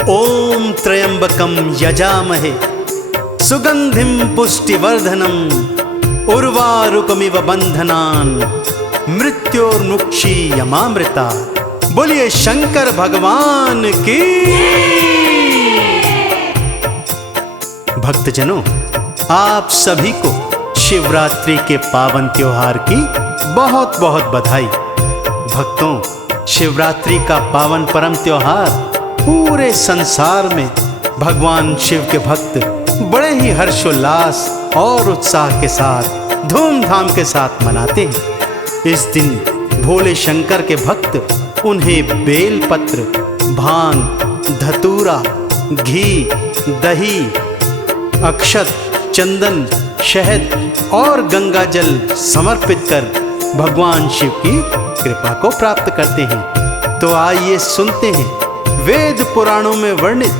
ओम त्र्यंबकं यजामहे सुगंधिं पुष्टिवर्धनम् उर्वारुकमिव बंधनान् मृत्योर्मुक्षीयमामृता। बोलिए शंकर भगवान की। भक्तजनों, आप सभी को शिवरात्रि के पावन त्योहार की बहुत बहुत बधाई। भक्तों, शिवरात्रि का पावन परम त्योहार पूरे संसार में भगवान शिव के भक्त बड़े ही हर्षोल्लास और उत्साह के साथ धूमधाम के साथ मनाते हैं। इस दिन भोले शंकर के भक्त उन्हें बेलपत्र, भांग, धतूरा, घी, दही, अक्षत, चंदन, शहद और गंगा जल समर्पित कर भगवान शिव की कृपा को प्राप्त करते हैं। तो आइए सुनते हैं वेद पुराणों में वर्णित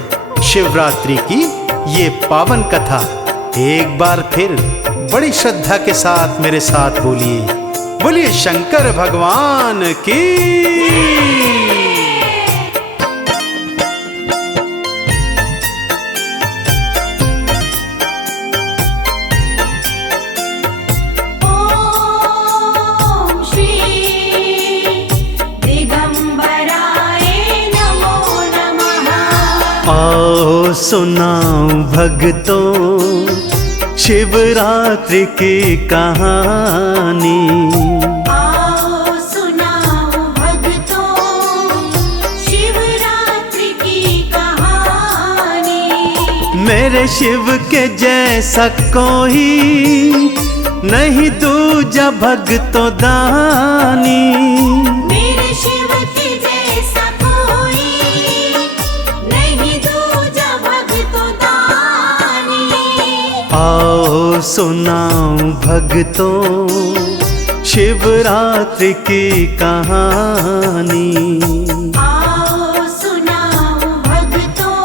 शिवरात्रि की ये पावन कथा। एक बार फिर बड़ी श्रद्धा के साथ मेरे साथ बोलिए, बोलिए शंकर भगवान की। आओ सुनाओ भक्तों शिवरात्रि की कहानी। आओ सुनाओ भक्तों शिवरात्रि की कहानी। मेरे शिव के जैसा कोई नहीं दूजा भक्तों दानी। मेरे शिव के जैसा कोई नहीं दूजा भक्तों दानी। आओ सुनाओ भक्तों शिवरात्रि की कहानी। आओ सुनाओ भक्तों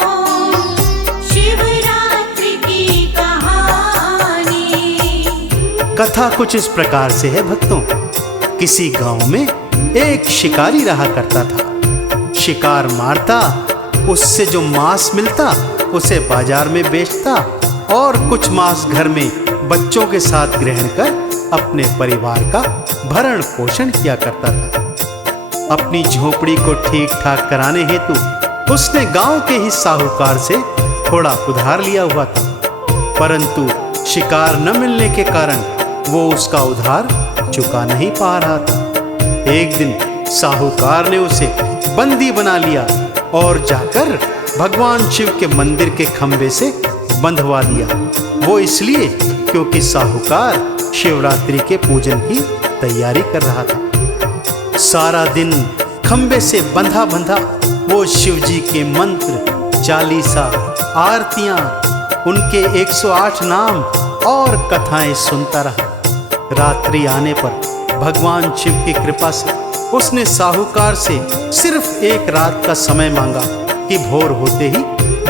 शिवरात्रि की कहानी। कथा कुछ इस प्रकार से है भक्तों। किसी गांव में एक शिकारी रहा करता था। शिकार मारता, उससे जो मांस मिलता उसे बाजार में बेचता और कुछ मांस घर में बच्चों के साथ ग्रहण कर अपने परिवार का भरण पोषण किया करता था। अपनी झोपड़ी को ठीक ठाक कराने हेतु उसने गांव के ही साहूकार से थोड़ा उधार लिया हुआ था, परंतु शिकार न मिलने के कारण वो उसका उधार चुका नहीं पा रहा था। एक दिन साहूकार ने उसे बंदी बना लिया और जाकर भगवान शिव के मंदिर के खंभे से बंधवा दिया। वो इसलिए क्योंकि साहूकार शिवरात्रि के पूजन की तैयारी कर रहा था। सारा दिन खंभे से बंधा बंधा वो शिव जी के मंत्र, चालीसा, आरतियां, उनके 108 नाम और कथाएं सुनता रहा। रात्रि आने पर भगवान शिव की कृपा से उसने साहूकार से सिर्फ एक रात का समय मांगा कि भोर होते ही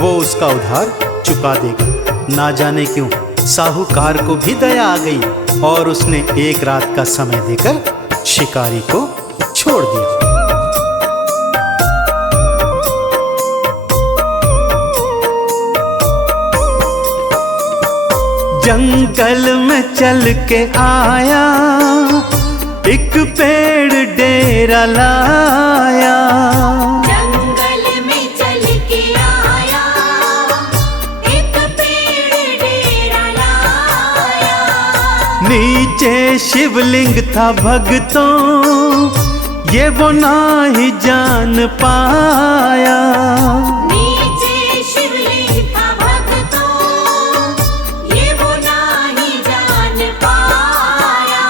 वो उसका उधार चुका देगा। ना जाने क्यों साहूकार को भी दया आ गई और उसने एक रात का समय देकर शिकारी को छोड़ दिया। जंगल में चल के आया, एक पेड़ डेरा लाया। जंगल में चल के आया, एक पेड़ डेरा लाया। नीचे शिवलिंग था भक्तों, ये वो ना ही जान पाया। नीचे शिवलिंग था भक्तों, ये वो नाही जान पाया।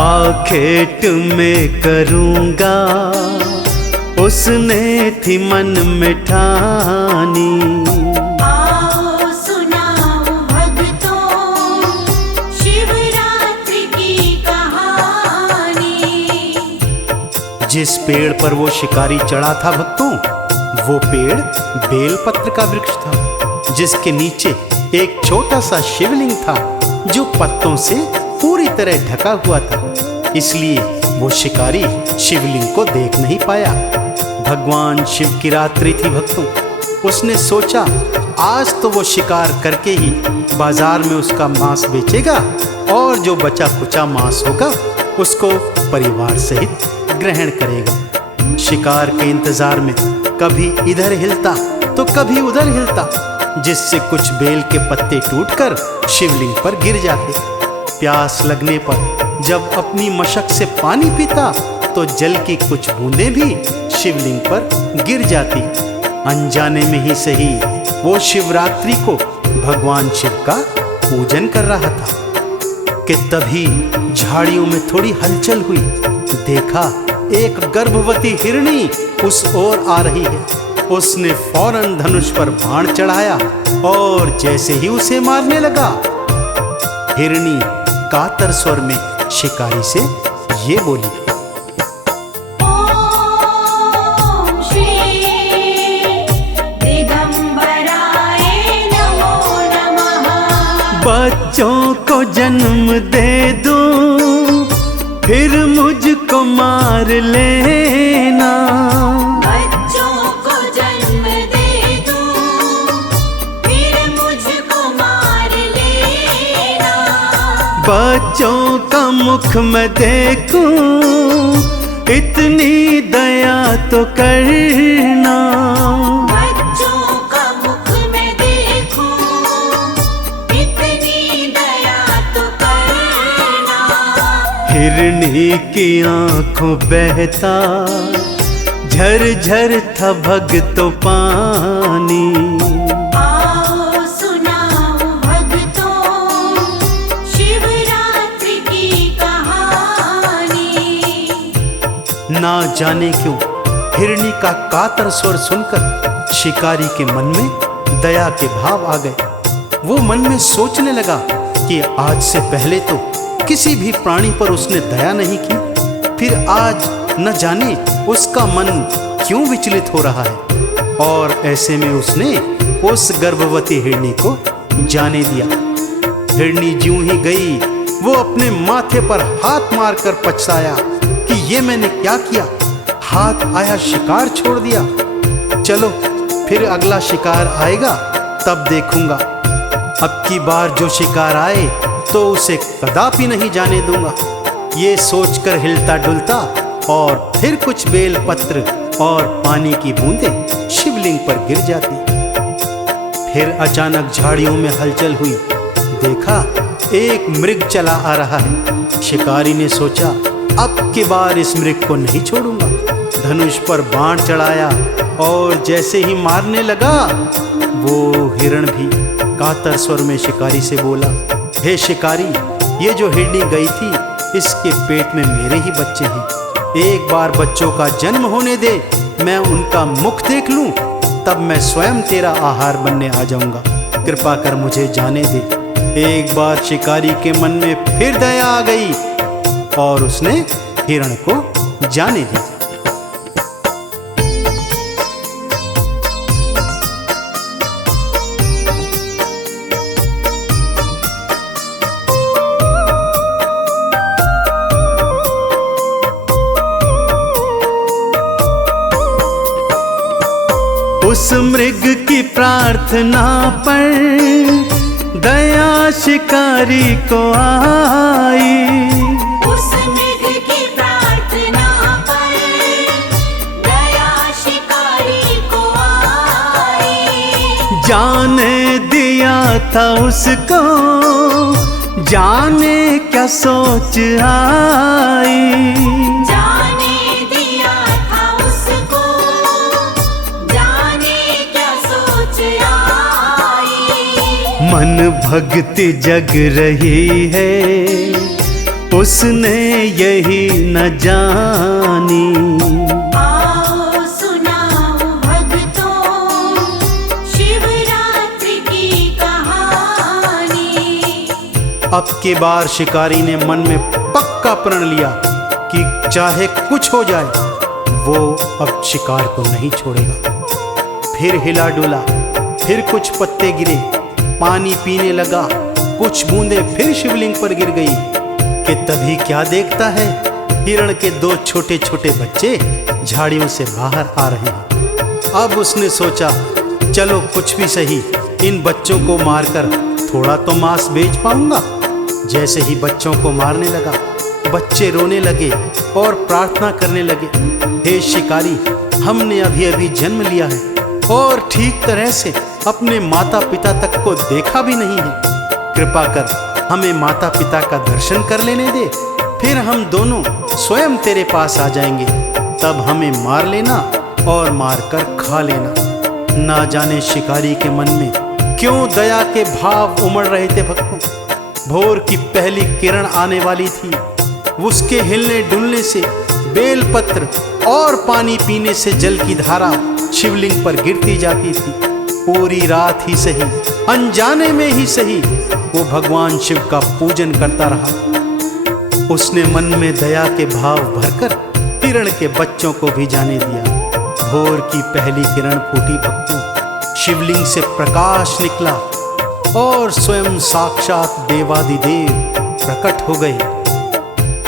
आखेट में करूँगा उसने थी मन में ठानी। आओ सुनाओ भक्तों शिवरात्रि की कहानी। जिस पेड़ पर वो शिकारी चढ़ा था भक्तों, वो पेड़ बेलपत्र का वृक्ष था, जिसके नीचे एक छोटा सा शिवलिंग था जो पत्तों से पूरी तरह ढका हुआ था। इसलिए वो शिकारी शिवलिंग को देख नहीं पाया। भगवान शिव की रात्रि थी भक्तों। उसने सोचा आज तो वो शिकार करके ही बाजार में उसका मांस बेचेगा और जो बचा कुचा मांस होगा उसको परिवार सहित ग्रहण करेगा। शिकार के इंतजार में कभी इधर हिलता तो कभी उधर हिलता, जिससे कुछ बेल के पत्ते टूटकर शिवलिंग पर गिर जाते। प्यास लगने पर जब अपनी मशक से पानी पीता तो जल की कुछ बूंदें भी शिवलिंग पर गिर जाती। अनजाने में ही सही वो शिवरात्रि को भगवान शिव का पूजन कर रहा था कि तभी झाड़ियों में थोड़ी हलचल हुई। देखा एक गर्भवती हिरणी उस ओर आ रही है। उसने फौरन धनुष पर बाण चढ़ाया और जैसे ही उसे मारने लगा, हिरणी कातर स्वर में शिकारी से ये बोली, ओम श्री दिगंबराय नमो नमः। बच्चों को जन्म दे दूं फिर मुझको मार लेना। बच्चों को जन्म दे दूं, फिर मुझको मार लेना। बच्चों का मुख मैं देखूं इतनी दया तो करना। बच्चों का मुख मैं देखूं, इतनी दया तो करना। हिरणी की आंखों बहता झरझर था भगतों पानी। आओ सुनाओ भक्तों, शिवरात्रि की कहानी। ना जाने क्यों हिरणी का कातर स्वर सुनकर शिकारी के मन में दया के भाव आ गए। वो मन में सोचने लगा कि आज से पहले तो किसी भी प्राणी पर उसने दया नहीं की, फिर आज न जाने उसका मन क्यों विचलित हो रहा है। और ऐसे में उसने उस गर्भवती हिरणी को जाने दिया। हिरणी ज्यों ही गई वो अपने माथे पर हाथ मारकर पछताया कि ये मैंने क्या किया, हाथ आया शिकार छोड़ दिया। चलो फिर अगला शिकार आएगा तब देखूंगा। अब की बार जो शिकार आए तो उसे कदापि नहीं जाने दूंगा। ये सोचकर हिलता डुलता और फिर कुछ बेल पत्र और पानी की बूंदें शिवलिंग पर गिर जाती। फिर अचानक झाड़ियों में हलचल हुई। देखा एक मृग चला आ रहा है। शिकारी ने सोचा अब की बार इस मृग को नहीं छोड़ूंगा। धनुष पर बाण चढ़ाया और जैसे ही मारने लगा, वो हिरण भी कातर स्वर में शिकारी से बोला, हे शिकारी, ये जो हिरणी गई थी इसके पेट में मेरे ही बच्चे हैं। एक बार बच्चों का जन्म होने दे, मैं उनका मुख देख लूं, तब मैं स्वयं तेरा आहार बनने आ जाऊंगा। कृपा कर मुझे जाने दे। एक बार शिकारी के मन में फिर दया आ गई और उसने हिरण को जाने दी। उस मृग की प्रार्थना पर दया शिकारी को आई। उस मृग की प्रार्थना पर दया शिकारी को आई। जाने दिया था उसको, जाने क्या सोच आई। जाने दिया था उसको, जाने क्या सोच आई। मन भक्ति जग रही है, उसने यही न जानी। आओ सुनाओ भक्तों, शिवरात्रि की कहानी। अब की बार शिकारी ने मन में पक्का प्रण लिया कि चाहे कुछ हो जाए वो अब शिकार को नहीं छोड़ेगा। फिर हिला डुला, फिर कुछ पत्ते गिरे, पानी पीने लगा, कुछ बूंदें फिर शिवलिंग पर गिर गई कि तभी क्या देखता है, हिरण के दो छोटे छोटे बच्चे झाड़ियों से बाहर आ रहे हैं। अब उसने सोचा चलो कुछ भी सही, इन बच्चों को मारकर थोड़ा तो मांस बेच पाऊंगा। जैसे ही बच्चों को मारने लगा, बच्चे रोने लगे और प्रार्थना करने लगे, हे शिकारी, हमने अभी अभी जन्म लिया है और ठीक तरह से अपने माता पिता तक को देखा भी नहीं है। कृपा कर हमें माता पिता का दर्शन कर लेने दे, फिर हम दोनों स्वयं तेरे पास आ जाएंगे। तब हमें मार लेना और मारकर खा लेना। ना जाने शिकारी के मन में क्यों दया के भाव उमड़ रहे थे भक्तों। भोर की पहली किरण आने वाली थी, उसके हिलने डुलने से बेलपत्र और पानी पीने से जल की धारा शिवलिंग पर गिरती जाती थी। पूरी रात ही सही, अनजाने में ही सही, वो भगवान शिव का पूजन करता रहा। उसने मन में दया के भाव भरकर हिरण के बच्चों को भी जाने दिया। भोर की पहली किरण फूटी भक्तों, शिवलिंग से प्रकाश निकला और स्वयं साक्षात देवादिदेव प्रकट हो गए।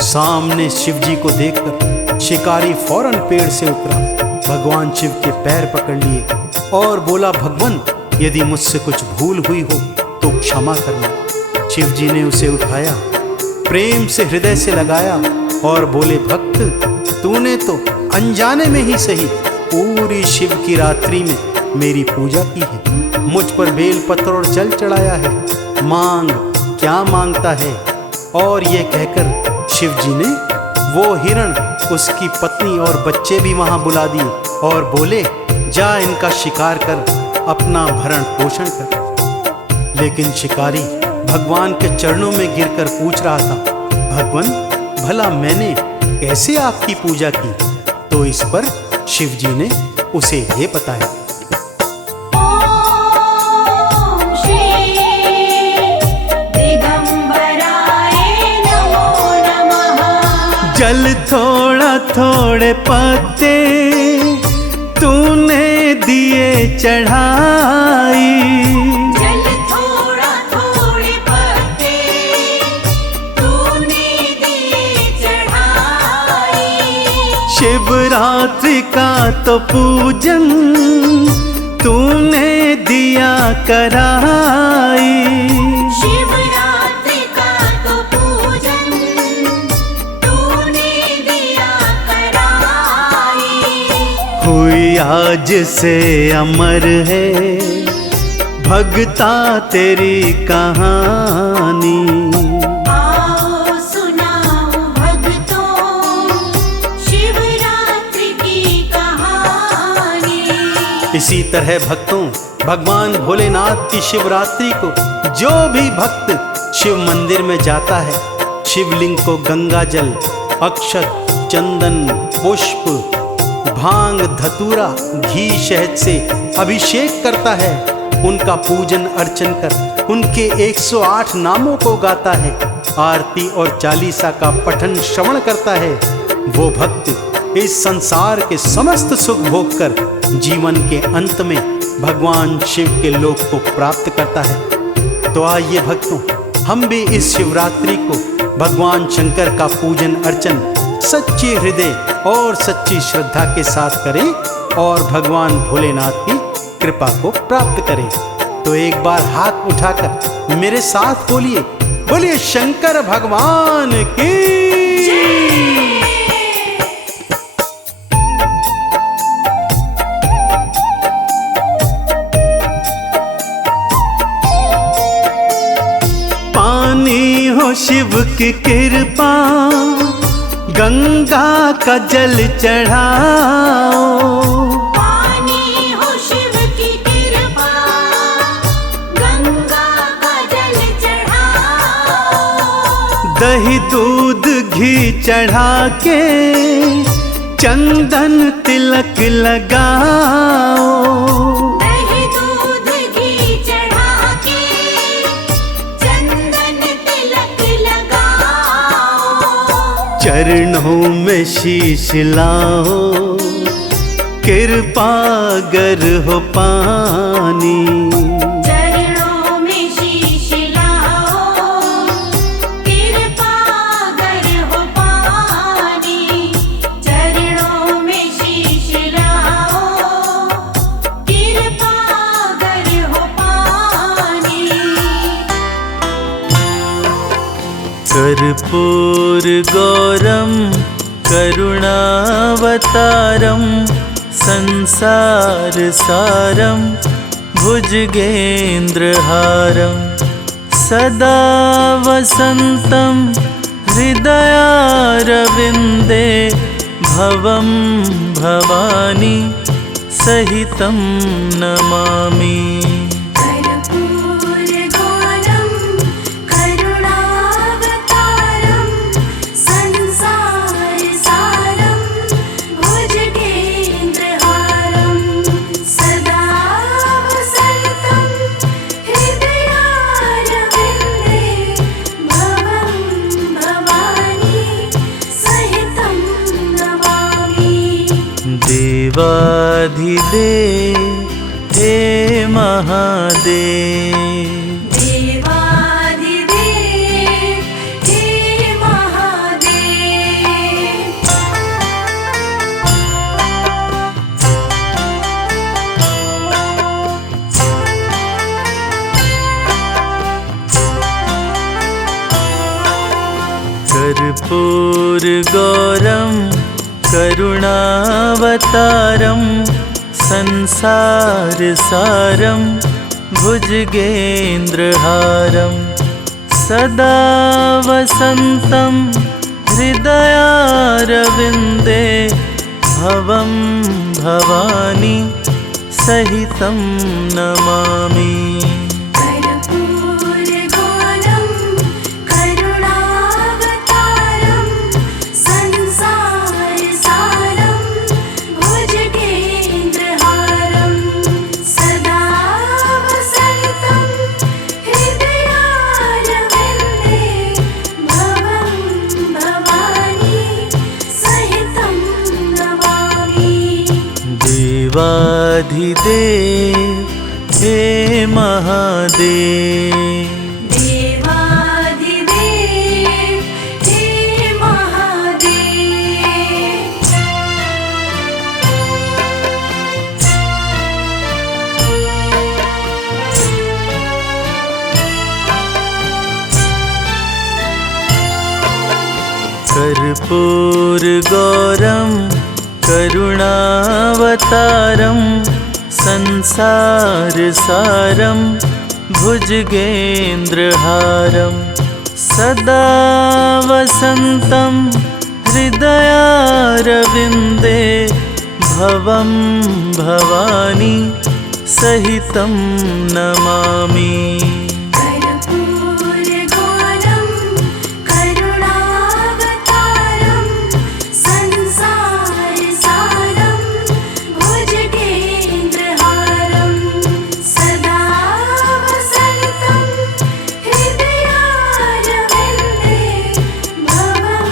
सामने शिवजी को देखकर शिकारी फौरन पेड़ से उतरा, भगवान शिव के पैर पकड़ लिए और बोला, भगवान, यदि मुझसे कुछ भूल हुई हो तो क्षमा करना। शिवजी ने उसे उठाया, प्रेम से हृदय से लगाया और बोले, भक्त, तूने तो अनजाने में ही सही पूरी शिव की रात्रि में मेरी पूजा की है, मुझ पर बेलपत्र और जल चढ़ाया है, मांग क्या मांगता है। और ये कहकर शिवजी ने वो हिरण, उसकी पत्नी और बच्चे भी वहां बुला दिए और बोले, जा इनका शिकार कर, अपना भरण पोषण कर। लेकिन शिकारी भगवान के चरणों में गिरकर पूछ रहा था, भगवान, भला मैंने कैसे आपकी पूजा की? तो इस पर शिवजी ने उसे ये बताया, ओम श्री दिगंबराय नमो नमः। जल थोड़ा थोड़े पत्ते तूने दिए चढ़ाई, जल थोड़ा थोड़े पत्ते तूने दिए चढ़ाई। शिवरात्रि का तो पूजन तूने दिया कराई। शिवरात्रि का तो पूजन तूने दिया कराई। हुई आज से अमर है भगता तेरी कहानी। आओ सुनाओ भक्तों शिवरात्रि की कहानी। इसी तरह भक्तों, भगवान भोलेनाथ की शिवरात्रि को जो भी भक्त शिव मंदिर में जाता है, शिवलिंग को गंगा जल, अक्षत, चंदन, पुष्प, भांग, धतूरा, घी, शहद से अभिषेक करता है, उनका पूजन अर्चन कर उनके 108 नामों को गाता है, आरती और चालीसा का पठन श्रवण करता है, वो भक्त इस संसार के समस्त सुख भोग कर जीवन के अंत में भगवान शिव के लोक को प्राप्त करता है। तो आइए भक्तों, हम भी इस शिवरात्रि को भगवान शंकर का पूजन अर्चन सच्चे हृदय और सच्ची श्रद्धा के साथ करें और भगवान भोलेनाथ की कृपा को प्राप्त करें। तो एक बार हाथ उठाकर मेरे साथ बोलिए, बोलिए शंकर भगवान की। पानी हो शिव की कृपा, गंगा का जल चढ़ाओ। पानी हो शिव की कृपा, गंगा का जल चढ़ाओ। दही दूध घी चढ़ा के चंदन तिलक लगाओ। दही दूध घी चढ़ा के चंदन तिलक लगाओ। चरणों में शीश लाओ, कृपा गर हो पानी। चरणों में शीश लाओ, कृपा गर हो पानी। चरणों में शीश लाओ, कृपा कर्पूरगौरं करुणावतारं संसारसारं भुजगेन्द्रहारं सदा वसन्तं हृदयारविन्दे भवं भवानी सहितं नमामि। कर्पूरगौरं करुणावतारं संसारसारं भुजगेन्द्रहारं सदा वसन्तं हृदयारविन्दे भवं भवानी सहितं नमामि। देवाधिदेव हे महादेव, देवाधिदेव हे महादेव। कर्पूरगौरं करुणावतारं संसारसारं भुजगेन्द्रहारं सदा वसन्तं हृदयारविन्दे भवं भवानी सहितं नमामि। कर्पूरगौरं करुणावतारं संसारसारं भुजगेन्द्रहारं सदा वसन्तं हृदयारविन्दे भवं भवानी सहितं नमामि। देवाधिदेव हे महादेव, देवाधिदेव हे महादेव। कर्पूरगौरं करुणावतारं संसारसारं भुजगेन्द्रहारं सदा वसन्तं हृदयारविन्दे भवं भवानी सहितं नमामि। कर्पूरगौरं करुणावतारं संसारसारं भुजगेन्द्रहारं सदा वसन्तं हृदयारविन्दे भवं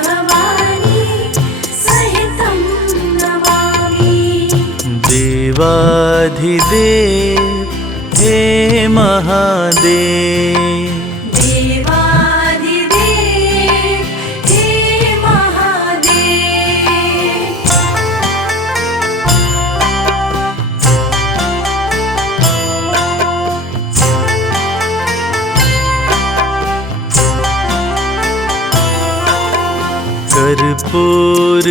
भवानी सहितं नमामि। देवाधिदेव हे महादेव, देवाधिदेव हे महादेव।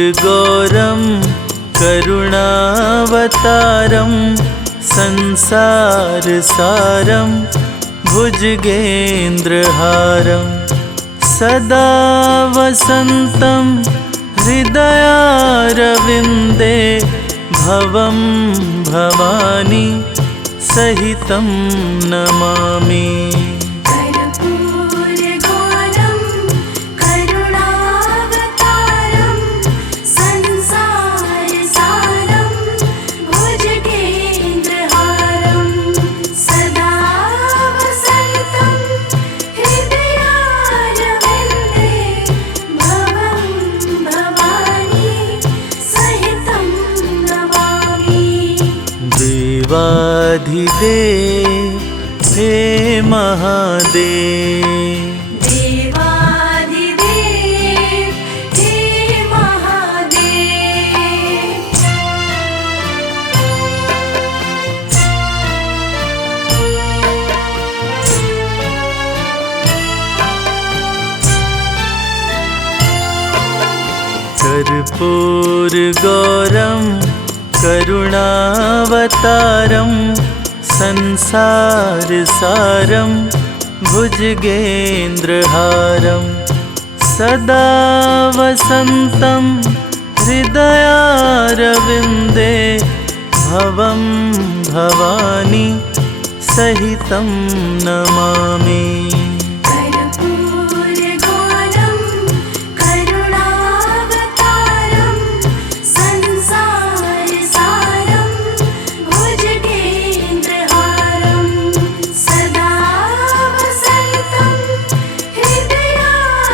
कर्पूरगौरं करुणावतारं संसारसारं भुजगेन्द्रहारं सदा वसन्तं हृदयारविन्दे भवं भवानी सहितं नमामि। कर्पूरगौरं करुणावतारं संसारसारं भुजगेन्द्रहारं सदा वसन्तं हृदयारविन्दे भवं भवानी सहितं नमामि। देवाधिदेव हे महादेव, देवाधिदेव हे महादेव। कर्पूरगौरं करुणावतारं संसारसारं भुजगेन्द्रहारं सदा वसन्तं हृदयारविन्दे भवं भवानी सहितं नमामि। कर्पूरगौरं करुणावतारं संसारसारं भुजगेन्द्रहारं सदा वसन्तं हृदयारविन्दे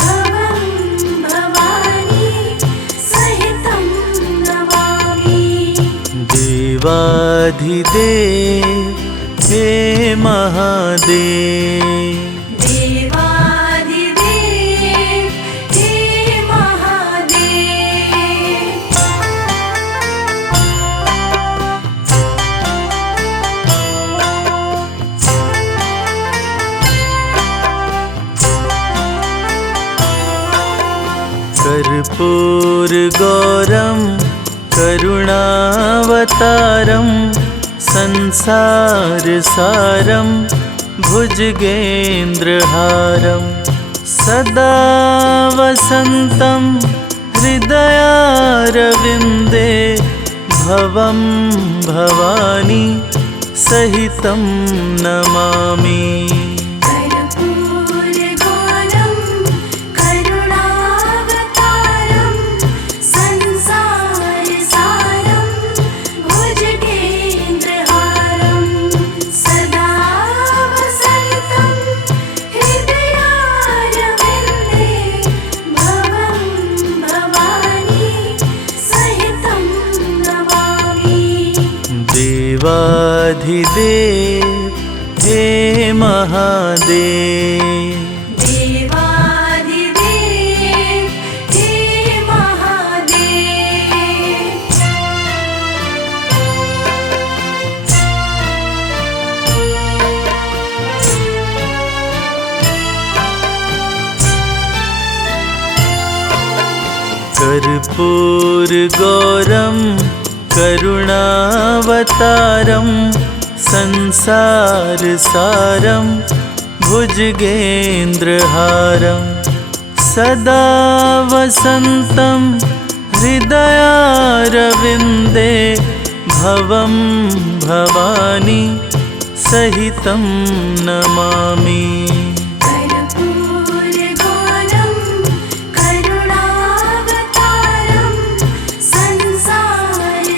भवं भवानी सहितं नमामि। देवाधिदेव हे महादेव, देवादिदेव हे महादेव। कर्पूरगौरं करुणावतारं संसारसारं भुजगेन्द्रहारं सदा वसन्तं हृदयारविन्दे भवं भवानी सहितं नमामि। कर्पूरगौरं करुणावतारं संसारसारं भुजगेन्द्रहारं सदा वसन्तं हृदयारविन्दे भवं भवानी सहितं नमामि। देवाधिदेव हे महादेव, देवादिदेव हे महादेव। कर्पूरगौरं करुणावतारं संसारसारं भुजगेन्द्रहारं सदा वसन्तं हृदयारविन्दे भवं भवानी सहितं नमामि। कर्पूरगौरं करुणावतारं संसारसारं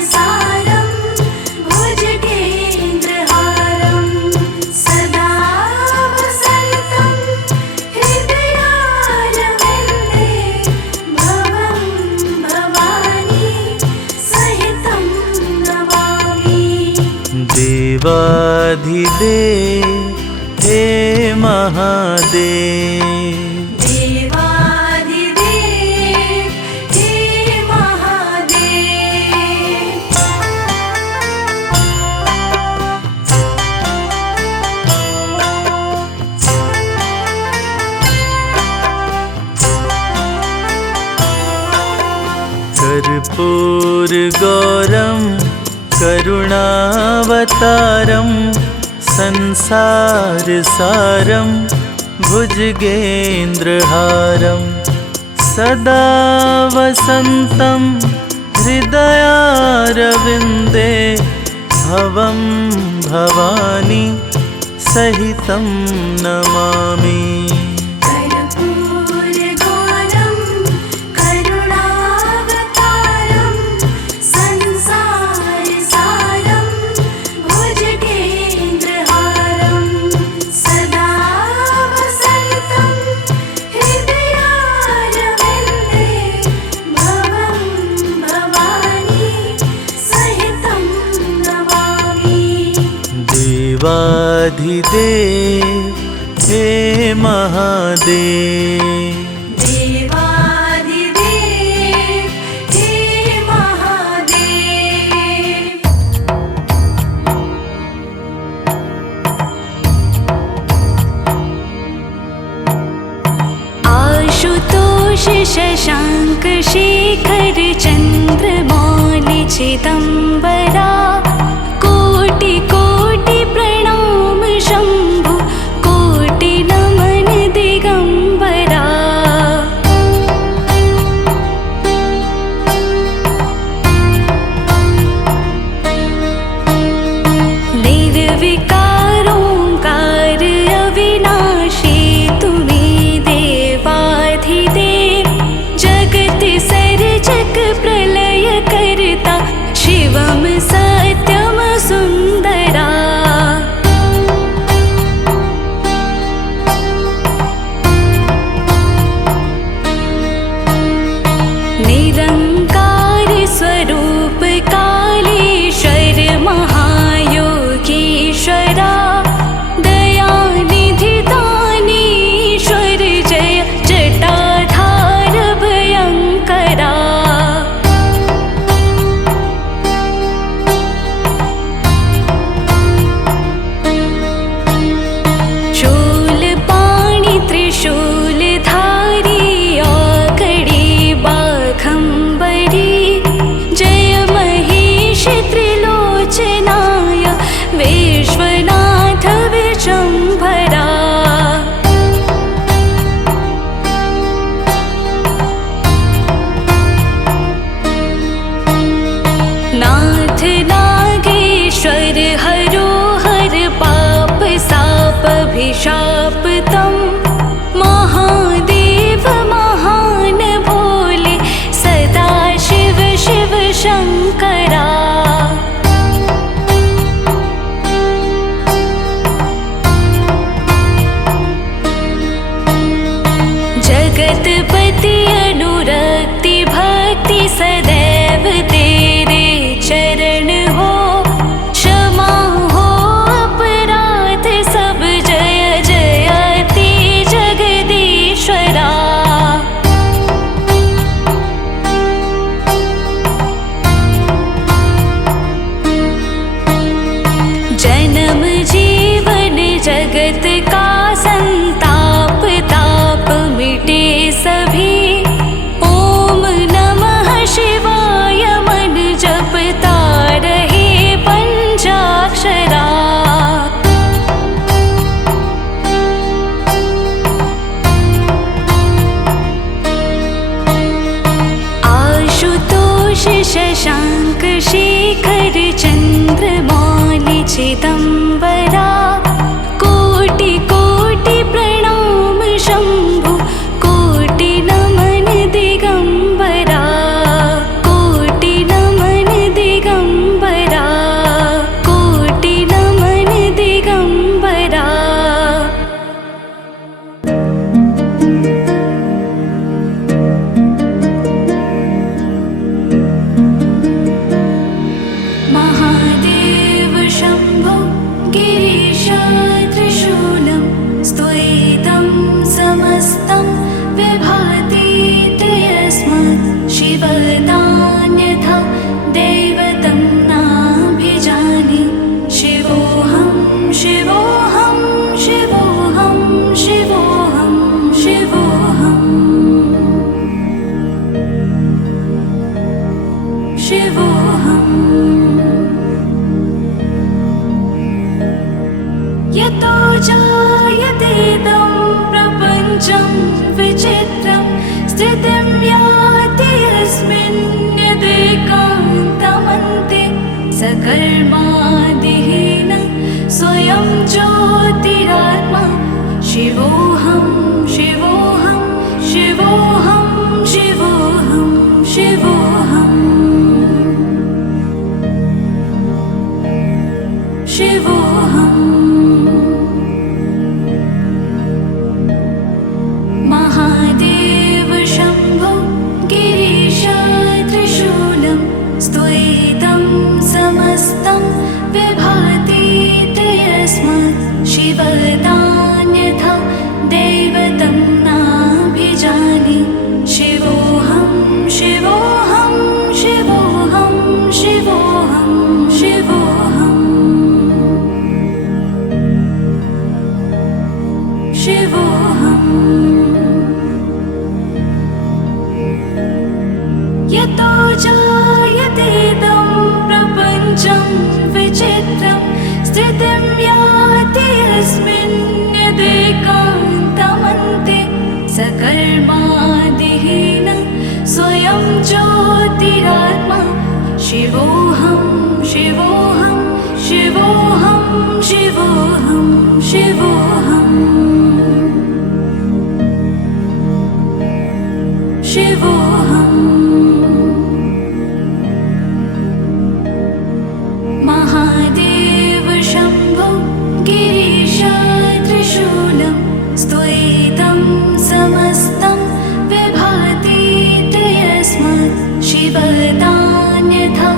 भुजगेन्द्रहारं सदा वसन्तं हृदयारविन्दे भवं भवानी सहितं नमामि। देवाधिदेव हे महादेव, देवादिदेव हे महादेव। कर्पूरगौरं करुणावतारं संसारसारं भुजगेन्द्रहारं सदा वसन्तं हृदयारविन्दे भवं भवानी सहितं नमामि। कर्पूरगौरं करुणावतारं संसारसारं भुजगेन्द्रहारं सदा वसन्तं हृदयारविन्दे भवं भवानी सहितं नमामि। देवाधिदेव हे महादेव, देवादिदेव हे महादेव। आशुतोष शशाङ्क शेखर चन्द्रमौलि चिदम्बरा कोटि कोटि प्रणाम शम्भु कोटि नमन दिगम्बरा निर्विकारोङ्कार अविनाशी तुमे देवाधिदेव जगत सर्जक प्रलय करता शिवम सत्यम सुन्दरा निरङ्कार स्वरूप कालेश्वर महायोगीश्वरा दयानिधि दानीश्वर जय जटाधार भयङ्करा शूलपाणि त्रिशूलधारी आकड़ी बाघम्बरी जय महेश त्रिलोचनाय विश्वनाथ विशम्भरा नाथ नागेश्वर हरोहर पाप सापभिशापतं महादेव महान भोले सदा शिव शिव शङ्करा जगतपति अनुरक्ति भक्ति सदैव तेरे चरण हो क्षमा हो अपराध सब जय जयति जगदीश्वरा जन्म जीवन जगत का संताप ताप मिटे सभी ओम नमः शिवाय मन जपता रहे पंचाक्षरा आशुतोष शशाङ्क शेखर चन्द्रमौलि चिदम्बरा कोटि कोटि प्रणाम शम्भु कोटि नमन दिगम्बरा कोटि नमन दिगम्बरा कोटि नमन दिगम्बरा महादेव शम्भो गिरीशा त्रिशूलं स्त्वैतं समस्तं विभाति यस्मात् शिवदान्यथा दैवतं नाभिजाने शिवोऽहं शिवोऽहं शिवोऽहं शिवोऽहं शिवोऽहम् शिवोऽहम् यतो जायतेदं प्रपञ्चं विचित्रं स्थितिं याति यस्मिन् यदेकान्तमन्ते सकर्मादिहीन स्वयं ज्योतिरात्मा शिवोऽहं शिवोऽहं शिवोऽहं शिवोऽहं शिवोऽहम् शिवोऽहम् महादेव शम्भो गिरीशा त्रिशूलं स्त्वैतं समस्तं विभाति यस्मात् शिवदान्यथा दैवतं नाभिजाने शिवोऽहं शिवोऽहं शिवोऽहं शिवोऽहं शिवोऽहम् शिवोऽहम् सकर्मादिहीन स्वयं ज्योतिरात्मा शिवोऽहं शिवोऽहं शिवोऽहं शिवोऽहं शिवोऽहं शिवोऽहम् महादेव शम्भो गिरीश त्रिशूलं स्तुयितं समस्तं विभाति यस्मात् शिवतान्यथा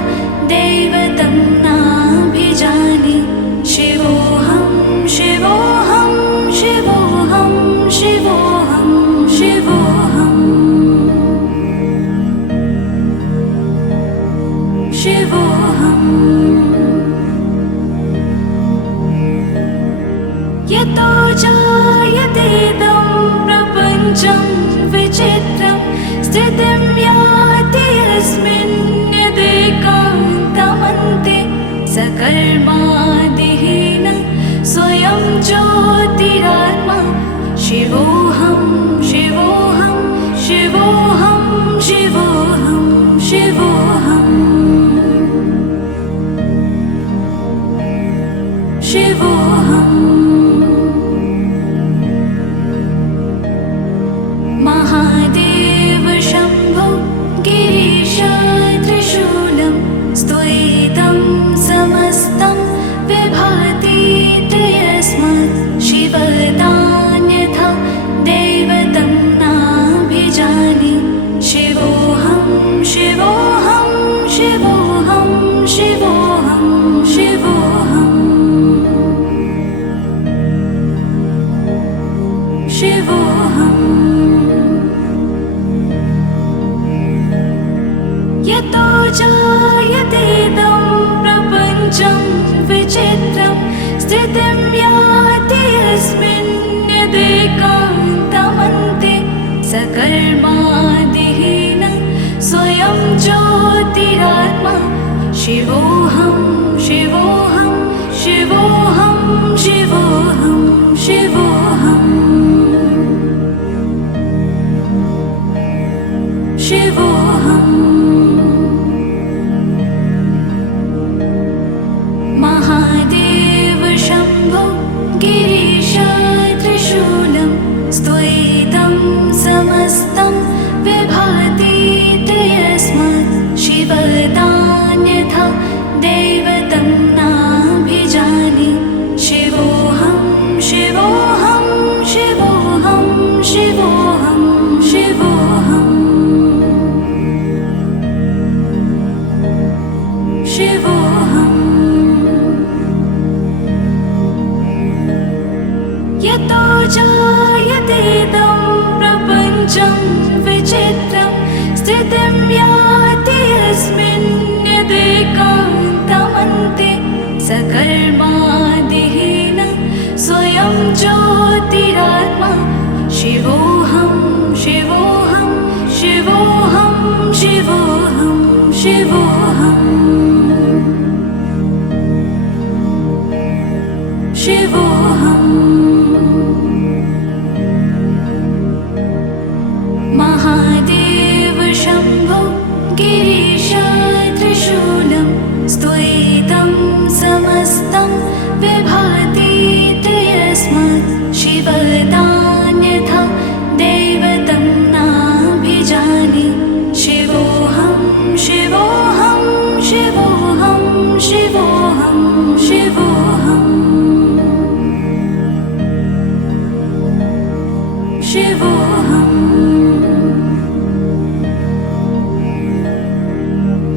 दैवतं नाभिजाने शिवोऽहं शिवोऽहं शिवोऽहं शिवोऽहं शिवोऽहम् शिवोऽहम् यतो जायतेदं प्रपञ्चं विचित्रं स्थितिं याति यस्मिन् यदेकान्तमन्ते सकर्मादिहीन स्वयं ज्योतिरात्मा शिवोऽहं शिवोऽहं शिवोऽहं शिवोऽहं शिवोऽहम् शिवोऽहम् महादेव शम्भो गिरीश त्रिशूलं स्तुयितं समस्तं विभाति यस्मात् शिवतान्यथा दैवतं नाभिजाने शिवोऽहं शिवोऽहं शिवोऽहं शिवोऽहं शिवोऽहम् शिवोऽहम् यतो जायतेदं प्रपञ्चं विचित्रं स्थितिं याति यस्मिन् यदेकान्तमन्ते सकर्मादिहीन स्वयं ज्योतिरात्मा शिवोऽहं शिवोऽहं शिवोऽहं शिवोऽहं शिवोऽहम् शिवोऽहम् महादेव शम्भो गिरीश त्रिशूलं स्तुयितं समस्तं विभाति यस्मात् शिवतान्यथा दैवतं नाभिजाने शिवोऽहं शिवोऽहं शिवोऽहं शिवोऽहं शिवोऽहम् शिवोऽहम् यतो जायतेदं प्रपञ्चं विचित्रं स्थितिं याति यस्मिन् यदेकान्तमन्ते सकर्मादिहीन स्वयं ज्योतिरात्मा शिवोऽहं शिवोऽहं शिवोऽहं शिवोऽहं शिवोऽहम् शिवोऽहम् महादेव शम्भो गिरीश त्रिशूलं स्तुयितं समस्तं विभाति यस्मात् शिवतान्यथा दैवतं नाभिजाने शिवोऽहं शिवोऽहं शिवोऽहं शिवोऽहं शिवोऽहम् शिवोऽहम्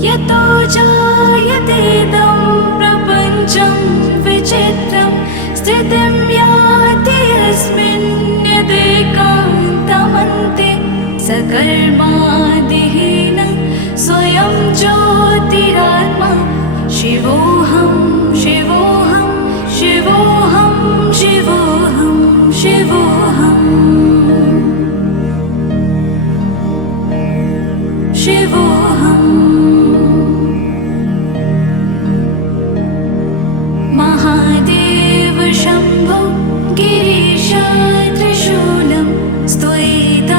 यतो जायतेदं प्रपञ्चं विचित्रं स्थितिं याति यस्मिन् यदेकान्तमन्ते सकर्मादिहीन स्वयं ज्योतिरात्मा शिवोऽहं शिवोऽहं शिवोऽहं शिवोऽहं शिवोऽहम् शिवोऽहम् महादेव शम्भो गिरीश त्रिशूलं स्तुयितं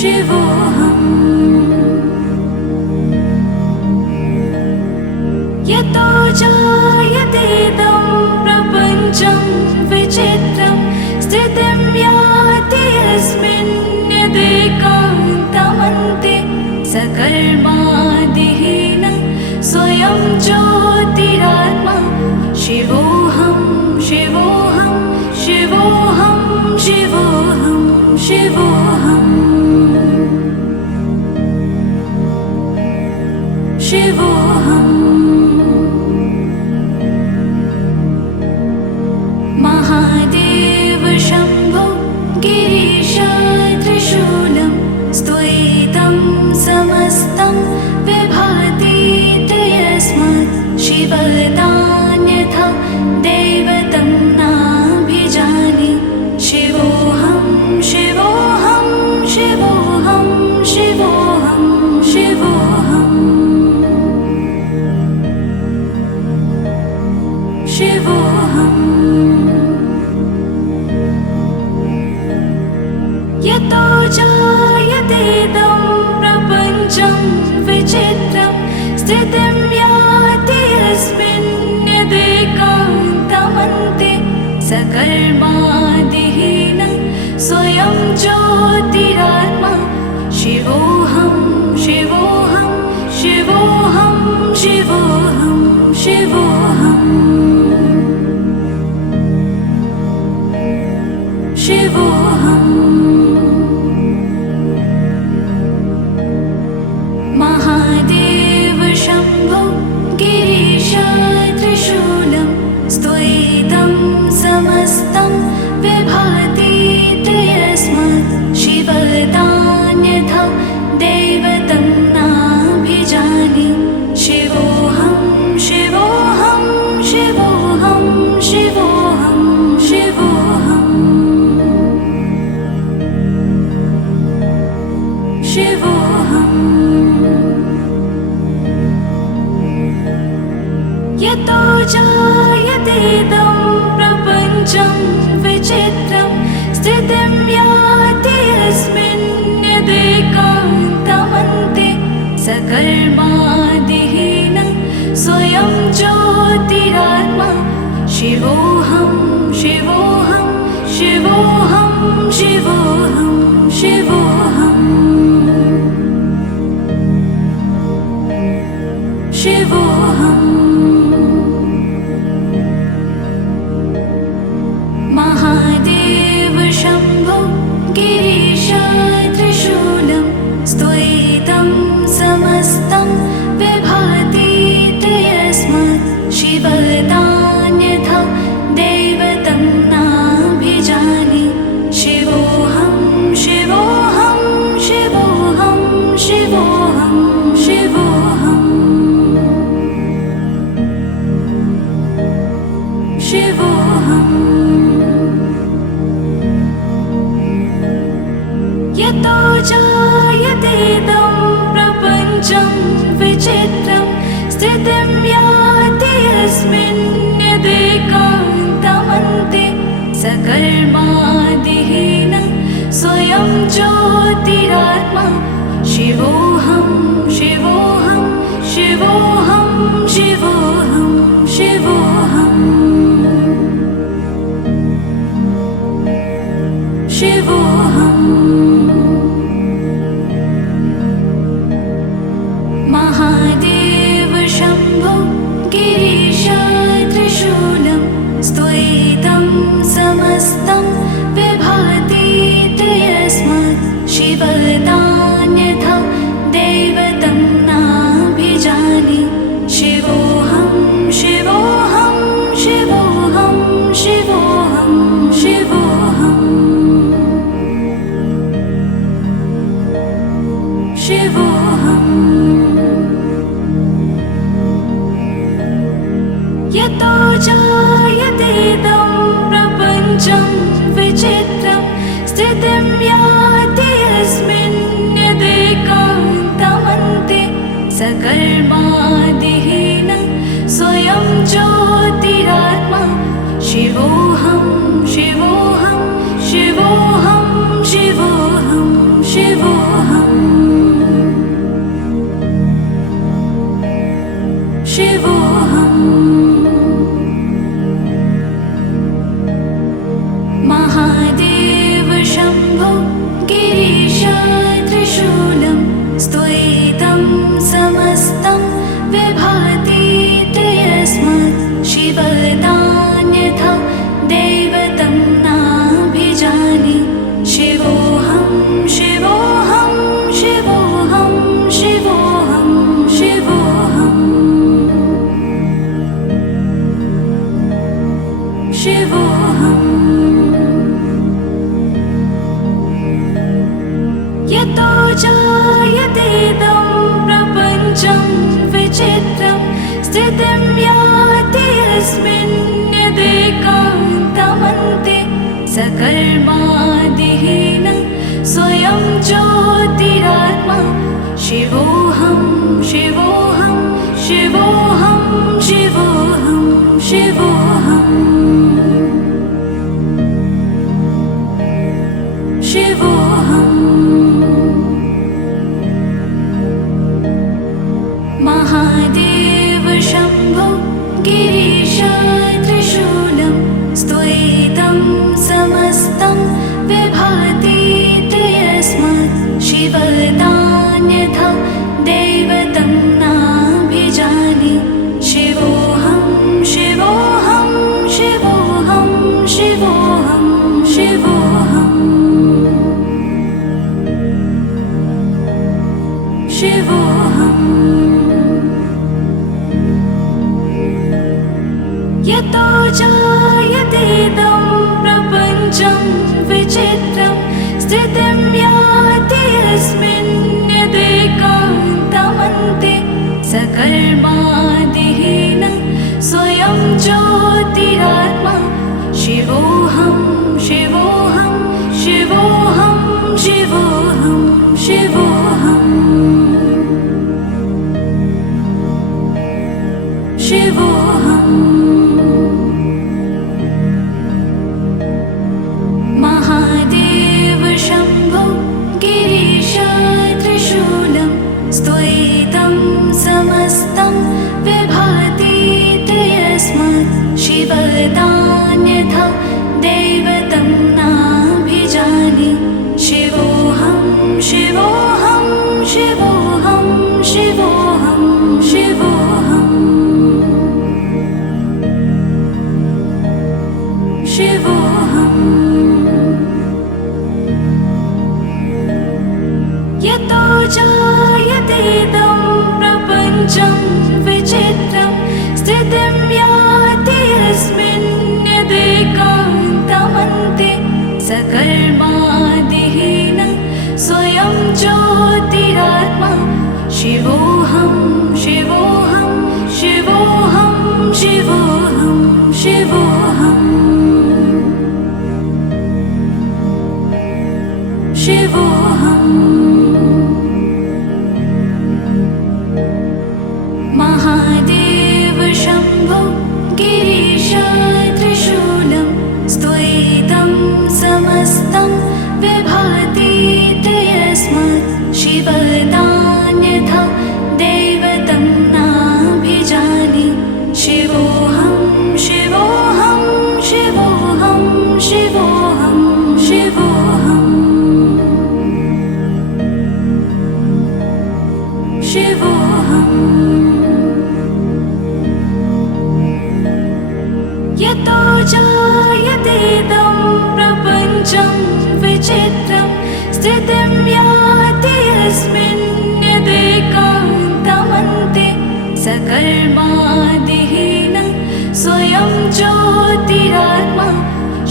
शिवोऽहम् यतो जायतेदं प्रपञ्चं विचित्रं स्थितिं याति यस्मिन् यदेकान्तमन्ते सकर्मादिहीनं स्वयं ज्योतिरात्मा शिवोऽहं शिवोऽहं शिवोऽहं शिवोऽहं शिवोऽहम् शिवोऽहम् महादेव शम्भो गिरीश त्रिशूलं स्तुयितं समस्तं विभाति यस्मात् शिवदान्यथा दैवतं नाभिजाने शिवोऽहं शिवोऽहं शिवोऽहं शिवोऽहं शिवोऽहम् शिवोऽहम् यतो जायतेदं प्रपञ्चं विचित्रं स्थितिं याति यस्मिन् यदेकान्तमन्ते सकर्मादिहीनं स्वयं ज्योतिरात्मा शिवोऽहं शिवोऽहं शिवोऽहं शिवोऽहं शिवोऽहम् शिवोऽहम् महादेव शम्भो गिरीश त्रिशूलं स्तुयितं समस्तं विभाति यस्मात् शिवदान्यथा दैवतं नाभिजाने शिवोऽहं शिवोऽहं शिवोऽहं शिवोऽहं शिवोऽहम् शिवोऽहम् यतो जायतेदं प्रपञ्चं विचित्रं स्थितिं याति यस्मिन् यदेकान्तमन्ते सकर्मादिहीनं स्वयं ज्योतिरात्मा शिवोऽहं शिवोऽहं शिवोऽहं शिवोऽहं शिवोऽहम् शिवोऽहम् महादेव शम्भो गिरीश त्रिशूलं स्तुयितं समस्तं विभाति यस्मात् शिवदान्यथा दैवतं नाभिजाने शिवोऽहं शिवोऽहं शिवोऽहं शिवोऽहं शिवोऽहम् शिवोऽहम् यतो जायतेदं प्रपञ्चं विचित्रं स्थितिं याति यस्मिन् यदेकान्तमन्ते सकर्मादिहीनं स्वयं ज्योतिरात्मा शिवोऽहं शिवोऽहं शिवोऽहं शिवोऽहं शिवोऽहम् शिवोऽहम् महादेव शम्भो गिरीश त्रिशूलं स्तुयितं समस्तं विभाति यस्मात् शिवदान्यथा समस्तं विभाति यस्मात् शिवदान्यथा दैवतं नाभिजाने शिवोऽहं शिवोऽहं शिवोऽहं शिवोऽहं शिवोऽहम् शिवोऽहम् यतो जायतेदं प्रपञ्चं विचित्रं स्थितिं याति यस्मिन् यदेकान्तमन्ते सकर्मादिहीन स्वयं ज्योतिरात्मा शिवोऽहं शिवोऽहं शिवोऽहं शिवोऽहं शिवोऽहम् शिवोऽहम् महादेव शम्भो गिरीश त्रिशूलं स्तुयितं समस्तं विभाति यस्मात् शिवदान्यथा दैवतं नाभिजाने शिवोऽहं शिवोऽहं शिवोऽहं शिवोऽहं शिवोऽहम् शिवोऽहम् यतो जायतेदं प्रपञ्चं विचित्रं स्थितिं याति यस्मिन् यदेकान्तमन्ते सकर्मादिहीन स्वयं ज्योतिरात्मा शिवोऽहं शिवोऽहं शिवोऽहं शिवोऽहं शिवोऽहम् शिवोऽहम् महादेव शम्भो गिरीश त्रिशूलं स्तुयितं समस्तं विभाति यस्मात् शिवदान्यथा दैवतं नाभिजाने शिवोऽहं शिवोऽहं शिवोऽहं शिवोऽहं शिवोऽहम् शिवोऽहम् यतो जायतेदं प्रपञ्चं विचित्रं स्थितिं याति यस्मिन् यदेकान्तमन्ते सकर्मादिहीन स्वयं ज्योतिरात्मा शिवोऽहं शिवोऽहं शिवोऽहं शिवोऽहं शिवोऽहम् शिवोऽहम् महादेव शम्भो गिरीश त्रिशूलं स्तुयितं समस्तं विभाति यस्मात् शिवदान्यथा दैवतं नाभिजाने शिवोऽहं शिवोऽहं शिवोऽहं शिवोऽहं शिवोऽहम् शिवोऽहम् यतो जायतेदं प्रपञ्चं विचित्रं स्थितिं याति यस्मिन् यदेकान्तमन्ते सकर्मादिहीन स्वयं ज्योतिरात्मा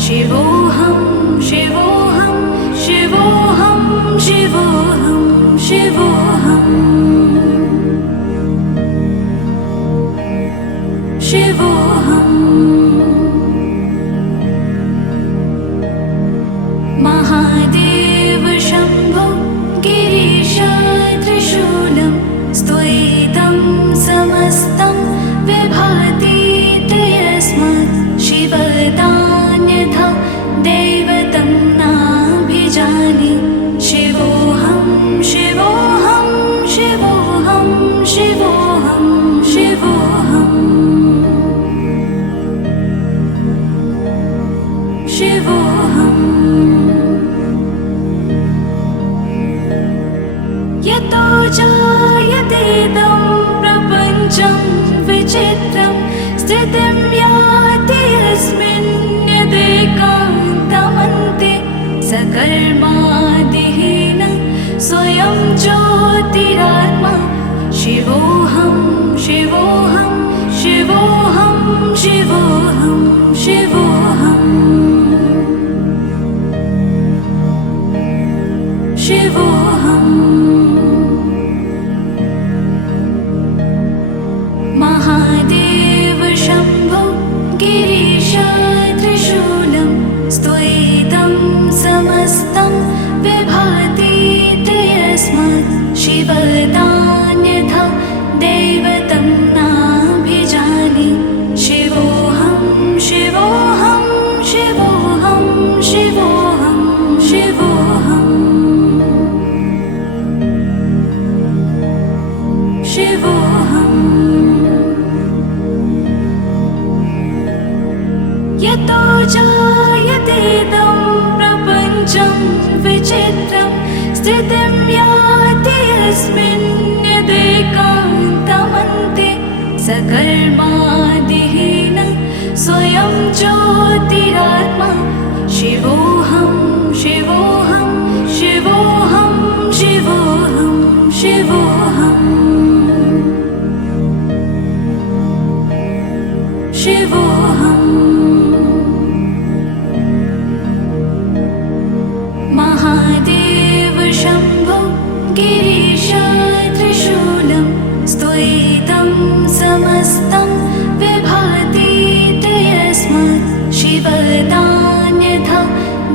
शिवोऽहं शिवोऽहं शिवोऽहं शिवोऽहं शिवोऽहम् शिवोऽहम् महादेव शम्भो गिरीश त्रिशूलं स्तुयितं समस्तं विभाति यस्मात् शिवदान्यथा दैवतं नाभिजाने शिवोऽहं शिवोऽहं शिवोऽहं शिवोऽहं शिवोऽहम् शिवोऽहम् यतो जायते यतेदं प्रपञ्चं विचित्रं स्थितिं याति यस्मिन् यदेकान्तमन्ते सकर्मादिहीन स्वयं ज्योतिरात्मा शिवोऽहं शिवोऽहं शिवोऽहं शिवोऽहं शिवोऽहम् शिवोऽहम् महादेव शम्भो गिरीश त्रिशूलं स्त्वयितं समस्तं विभाति ते यस्मात् शिवदान्यथा दैवतं नाभिजाने शिवोऽहं शिवोऽहं शिवोऽहं शिवोऽहं शिवोऽहम् शिवोऽहम् यतो जायतेदं प्रपञ्चं विचित्रं स्थितिं याति यस्मिन् यदेकान्तमन्ते सकर्मादिहीन स्वयं ज्योतिरात्मा शिवोऽहं शिवोऽहं शिवोऽहं शिवोऽहं शिवोऽहम् शिवोऽहम् महादेव शम्भो गिरीश त्रिशूलं स्त्वयितं समस्तं विभाति ते यस्मात् शिवदान्यथा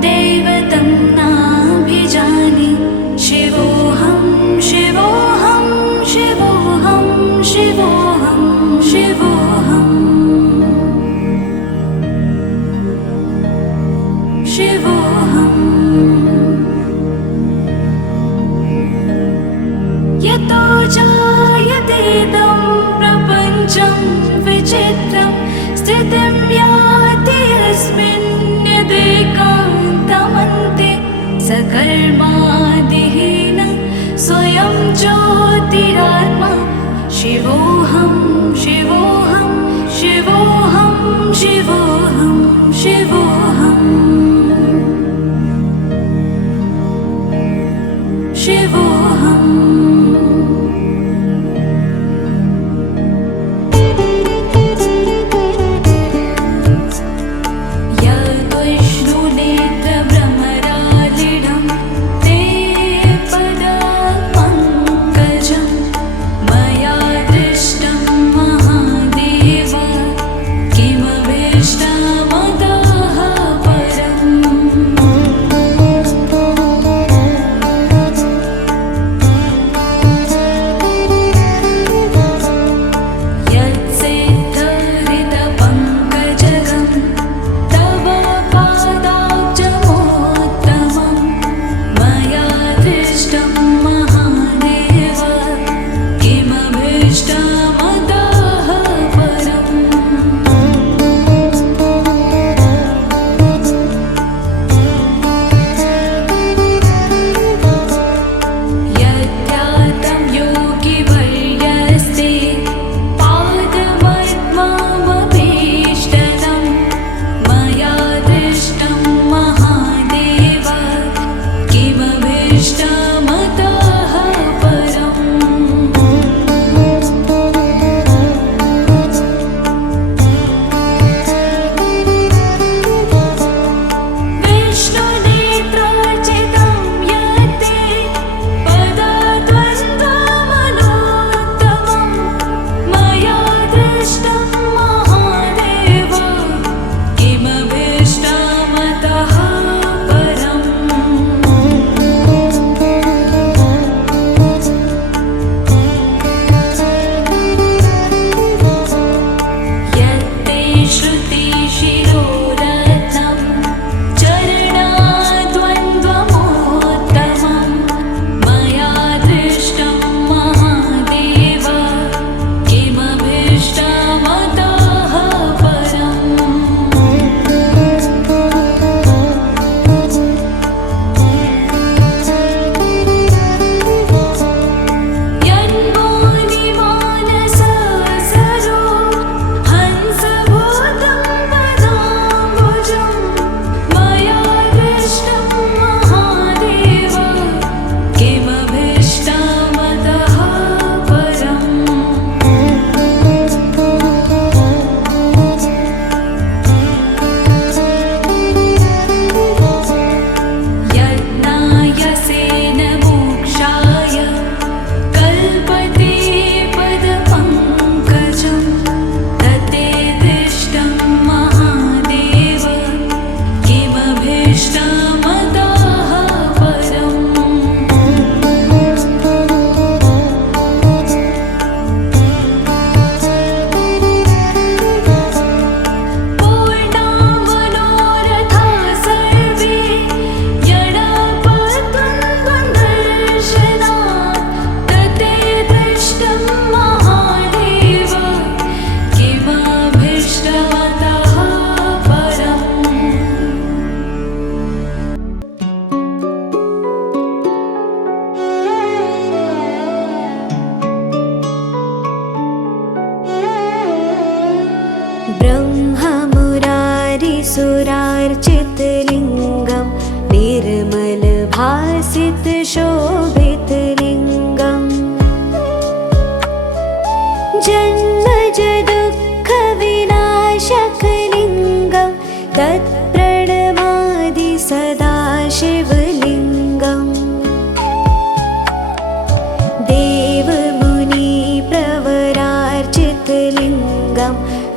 दैवतं नाभिजाने शिवोऽहं शिवोऽहं शिवोऽहं शिवोऽहं शिवोऽहम् शिवोऽहम् यतो जायतेदं प्रपञ्चं विचित्रं स्थितिं याति यस्मिन् यदेकान्तमन्ते सकर्मादिहीन स्वयं ज्योतिरात्मा शिवोऽहं शिवोऽहं शिवोऽहं शिवोऽहं शिवोऽहम् शिवोऽहम् यद्विष्णुनेत्रभ्रमरालिडं ते पदपङ्कजं मया दृष्टं महादेव किमभीष्टमतः परम्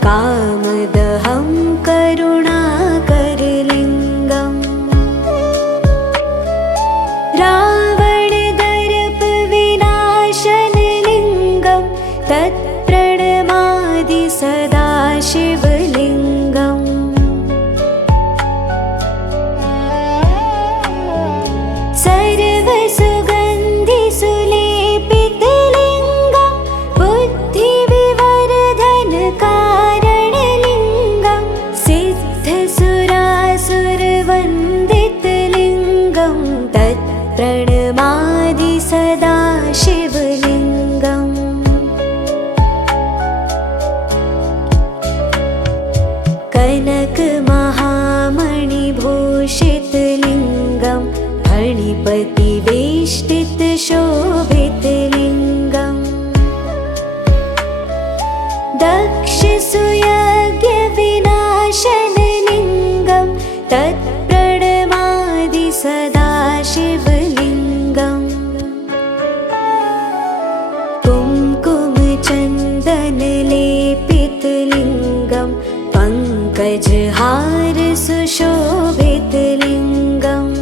कामदहं करुणाकरलिङ्गम् रावणदर्पविनाशनलिङ्गं तत्प्रणमादि सदा शिवलिङ्गम् सर्वसुगन्धिसुलेपितलिङ्गं बुद्धिविवर्धनकारणलिङ्गं सिद्धसुरासुरवन्दितलिङ्गं तत्प्रणमादि सदा शिवलिङ्गम् कनकमहामणिभूषितलिङ्गं फणिपतिवेष्टितशोभितलिङ्गम् दक्षसुयज्ञविनाशनलिङ्गं तत्प्रणमादि सदा शिवलिङ्गम् कुङ्कुमचन्दनलेपितलिङ्गं पङ्कजहारसुशोभितलिङ्गम्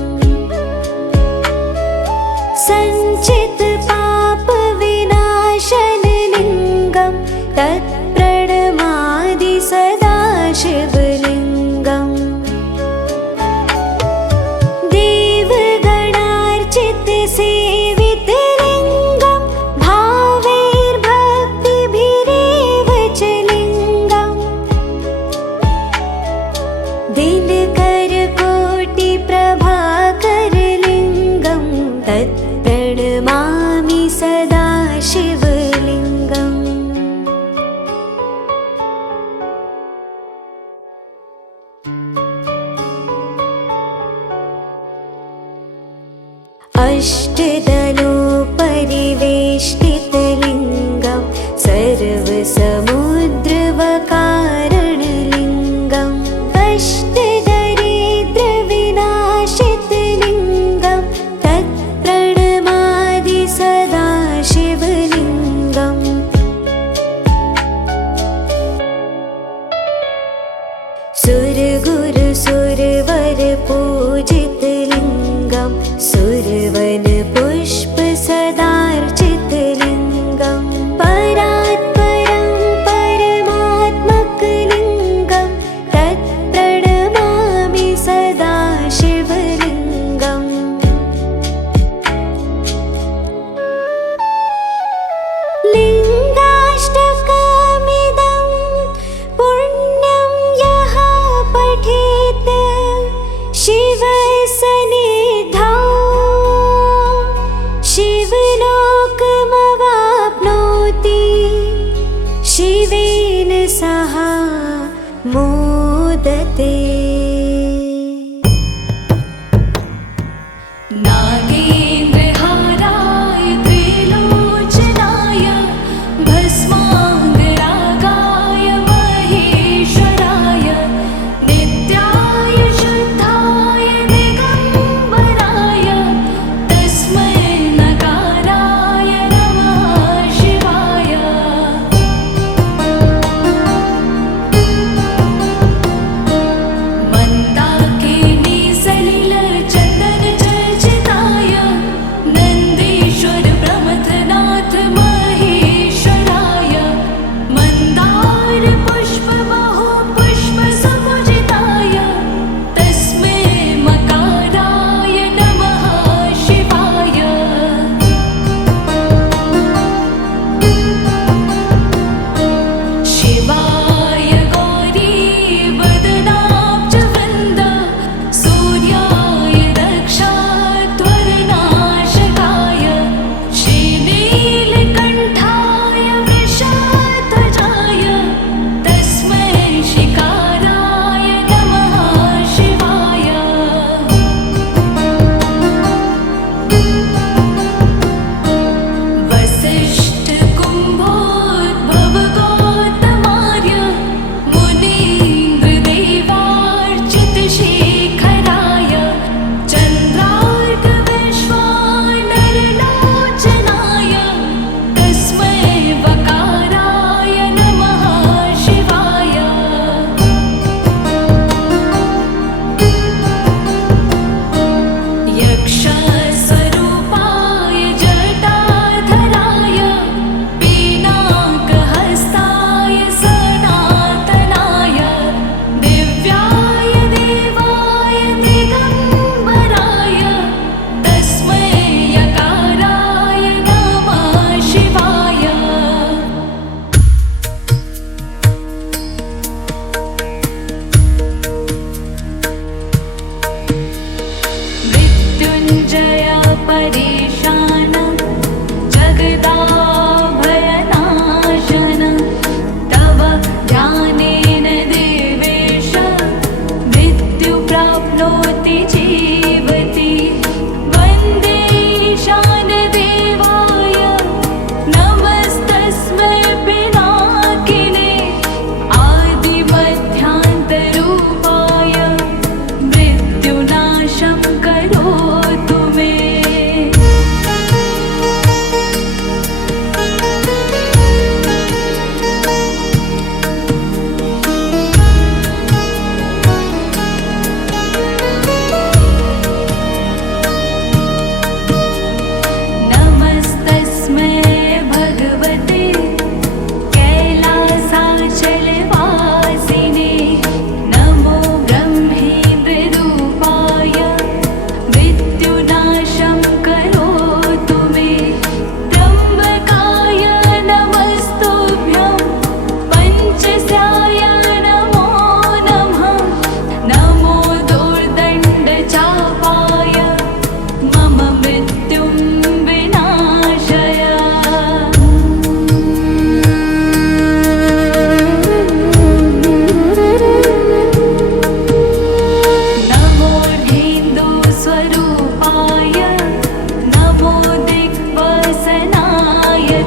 सञ्चितपापविनाशनलिङ्गं तत्प्रणमादि सदा शिवलिङ्गम् देवगणार्चितसेवितलिङ्गं भावैर्भक्तिभिरेव च लिङ्गम् दिनकरकोटिप्रभाकरलिङ्गं तत्प्रणमामि सदा शिवलिङ्गम् अष्टदलोपरिवेष्टितलिङ्गं सर्वसमुद्रवकारणलिङ्गम् अष्टदरिद्रविनाशितलिङ्गं तत्प्रणमादि सदा शिवलिङ्गम्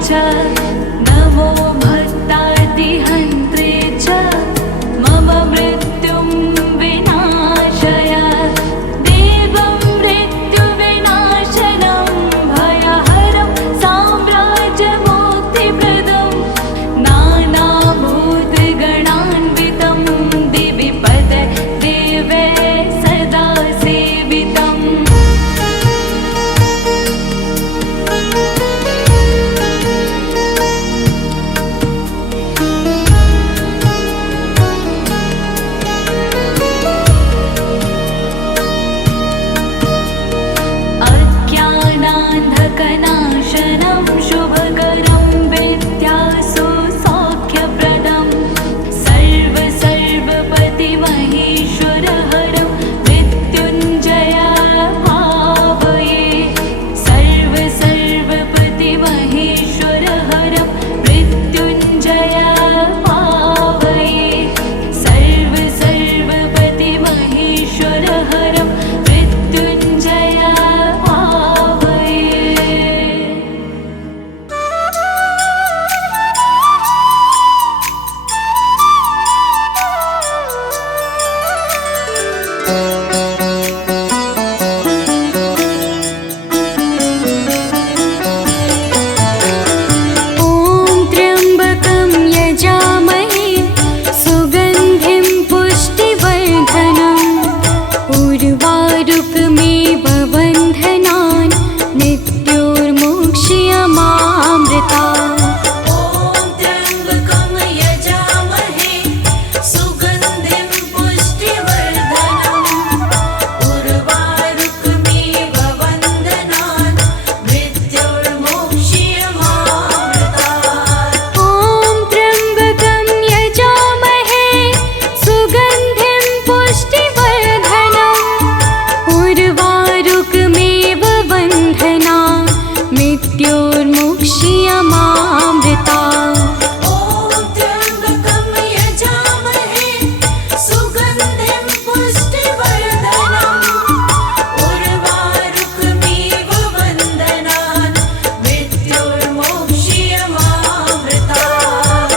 च नमो भक्तातिहन्त्रे च मम मृत्युं विनाशय देवं मृत्युविनाशनं भयहरं साम्राज्यमुक्तिप्रदं नानाभूतगणान्वितं दिवि पते देवे सदा सेवितम् अज्ञानान्धकनाशनं शुभकरं विद्यासु सौख्यप्रदं सर्वपतिमहेश्वरहरं मृत्युञ्जय भावये सर्वपतिमहेश्वरहरं मृत्युञ्जय भावये सर्वपतिमहेश्वरहरं मृत्युञ्जय भावये। ॐ त्र्यम्बकं यजामहे सुगन्धिं पुष्टिवर्धनम् उर्वारुकमेव बन्धनान् मृत्योर्मुक्ष्यमामृतात्। ॐ त्र्यम्बकं यजामहे सुगन्धिं पुष्टिवर्धनम् उर्वारुकमेव बन्धनान् मृत्योर्मुक्ष्यमामृतात्। ॐ त्र्यम्बकं यजामहे सुगन्धिं पुष्टिवर्धनम् उर्वारुकमेव बन्धनान् मृत्योर्मुक्ष्यमामृतात्। ॐ त्र्यम्बकं यजामहे सुगन्धिं पुष्टिवर्धनम् उर्वारुकमेव बन्धनान् मृत्योर्मुक्ष्यमामृतात्।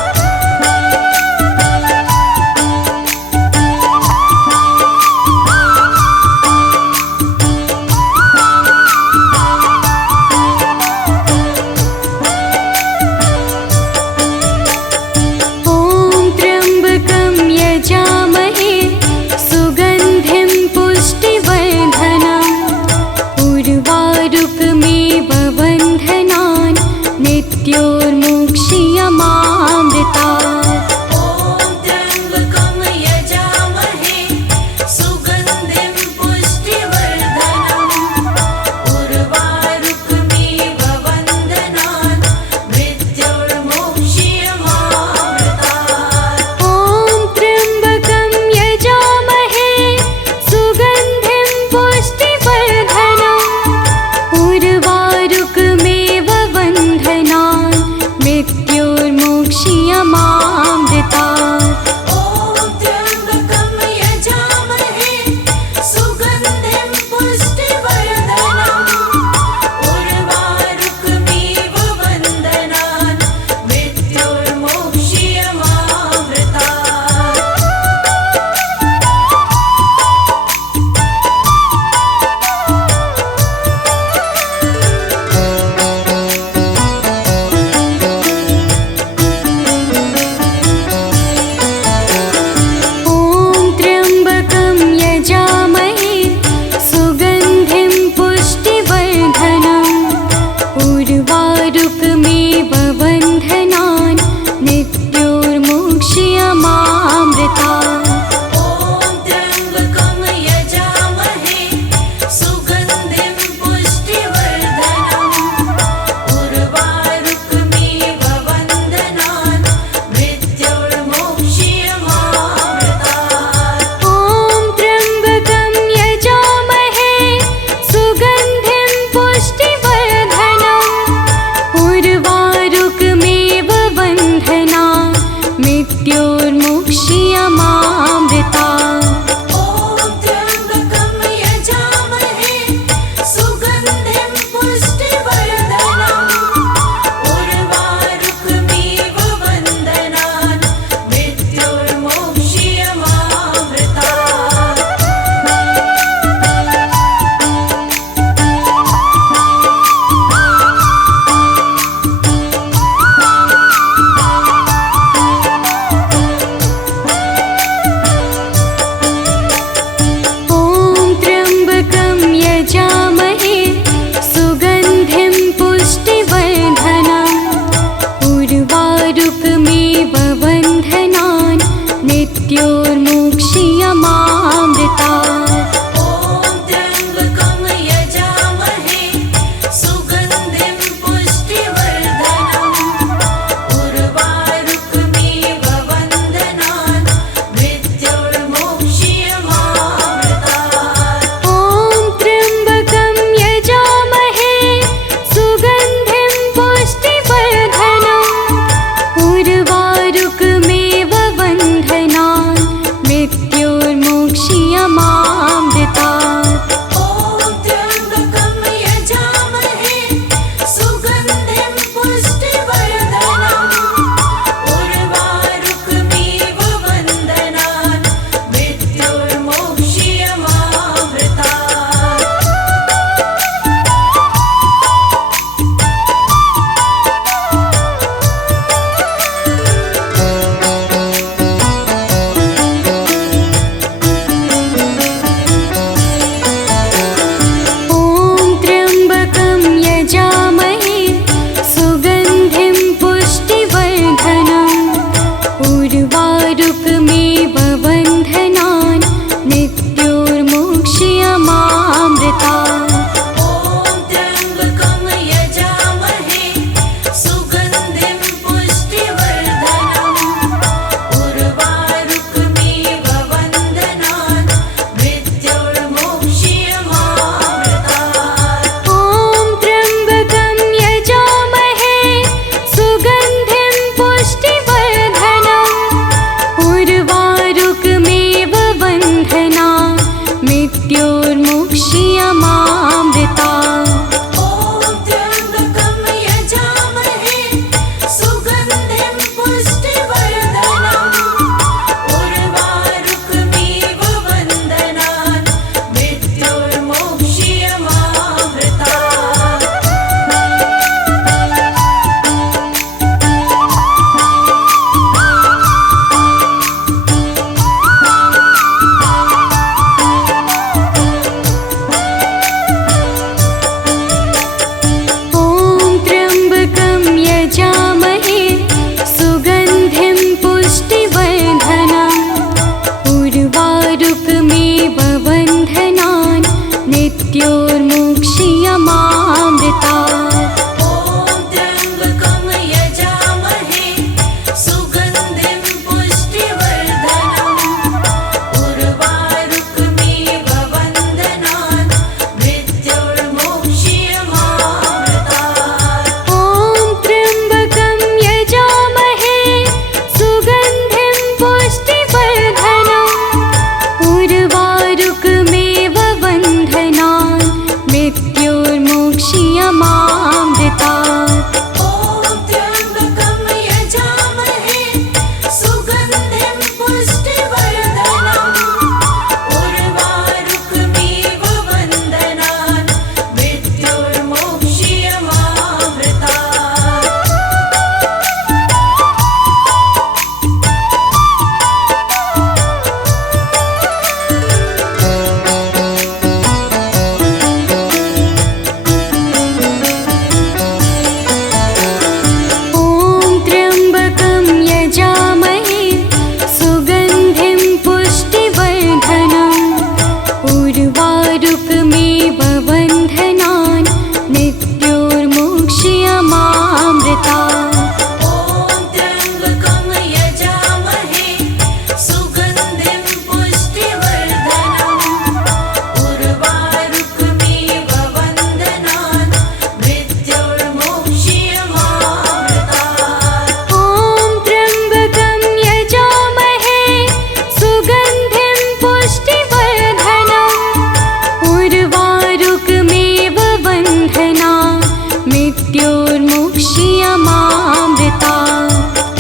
मृत्योर्मुक्ष्यमामृता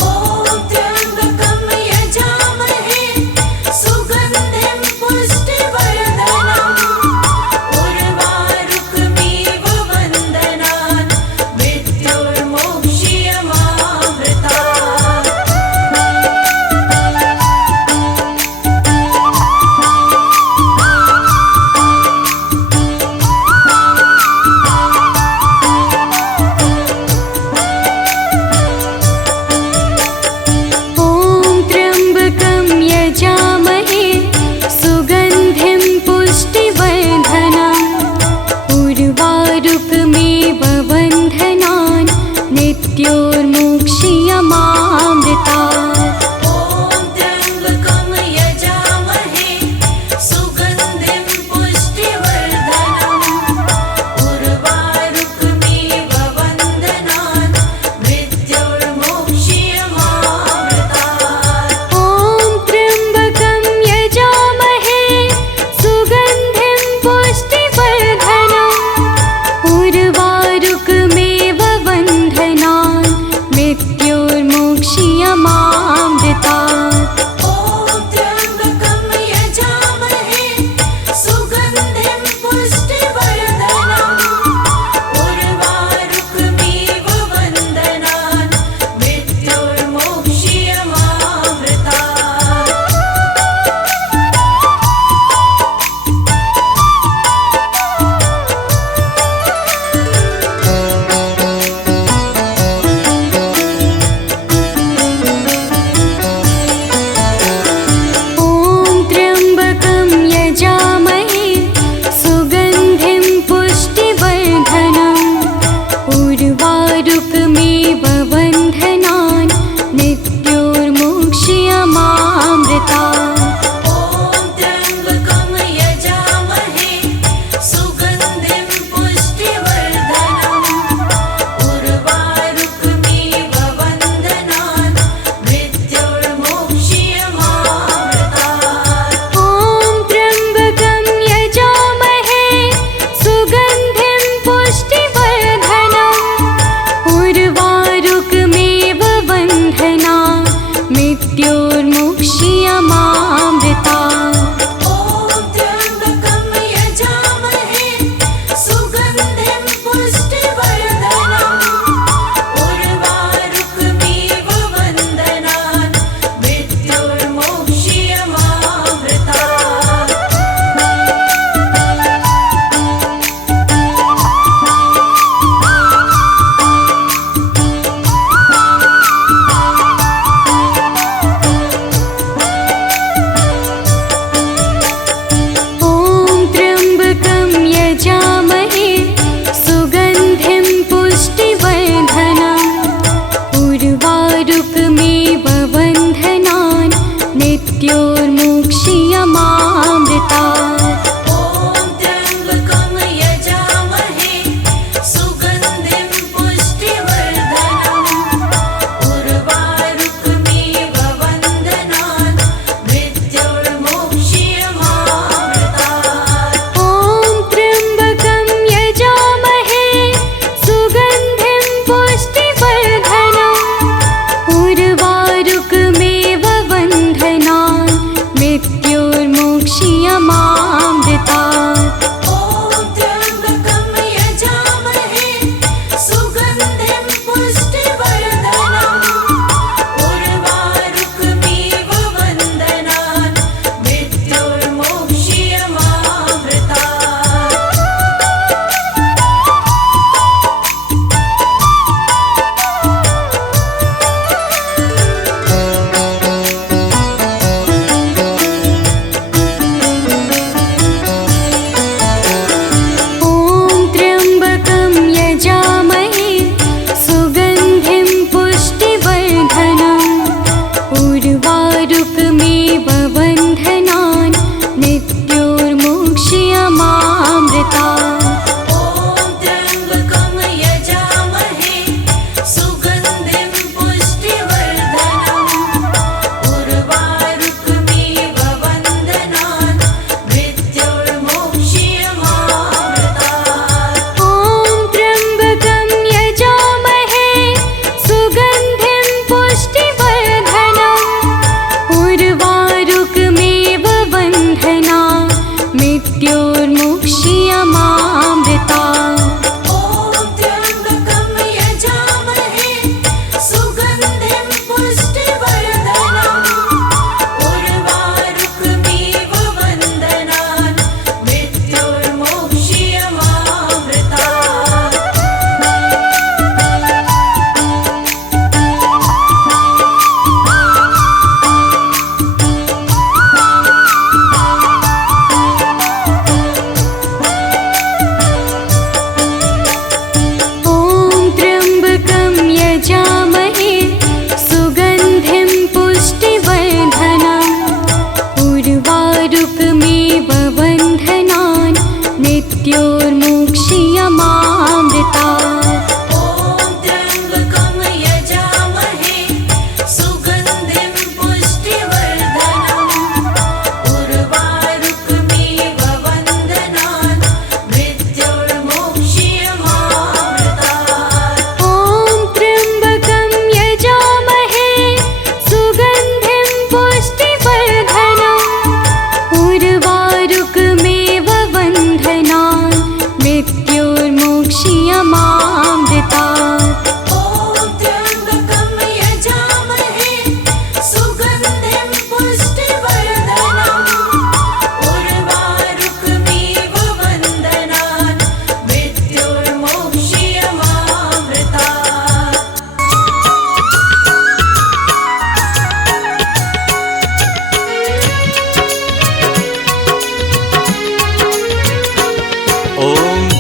ॐ त्र्यम्बकं यजामहे सुगन्धिं पुष्टिवर्धनम् उर्वारुकमिव वन्दनान् मृत्योर्मुक्ष्यमामृता ॐ त्र्यम्बकं यजामहे सुगन्धिं पुष्टिवर्धनम् उर्वारुकमेव बन्धनान् मृत्योर्मुक्ष्यमामृता ॐ त्र्यम्बकं यजामहे सुगन्धिं पुष्टिवर्धनम् उर्वारुकमिव वन्दनान् मृत्योर्मुक्ष्यमामृता ॐ त्र्यम्बकं यजामहे सुगन्धिं पुष्टिवर्धनम् उर्वारुकमेव बन्धनान् मृत्योर्मुक्ष्यमामृता ॐ त्र्यम्बकं यजामहे सुगन्धिं पुष्टिवर्धनम् उर्वारुकमिव वन्दनान् मृत्योर्मुक्ष्यमामृता ॐ त्र्यम्बकं यजामहे सुगन्धिं पुष्टिवर्धनम् उर्वारुकमेव बन्धनान् मृत्योर्मुक्ष्यमामृता ॐ त्र्यम्बकं यजामहे सुगन्धिं पुष्टिवर्धनम् उर्वारुकमिव वन्दनान् मृत्योर्मुक्ष्यमामृता ॐ त्र्यम्बकं यजामहे सुगन्धिं पुष्टिवर्धनम्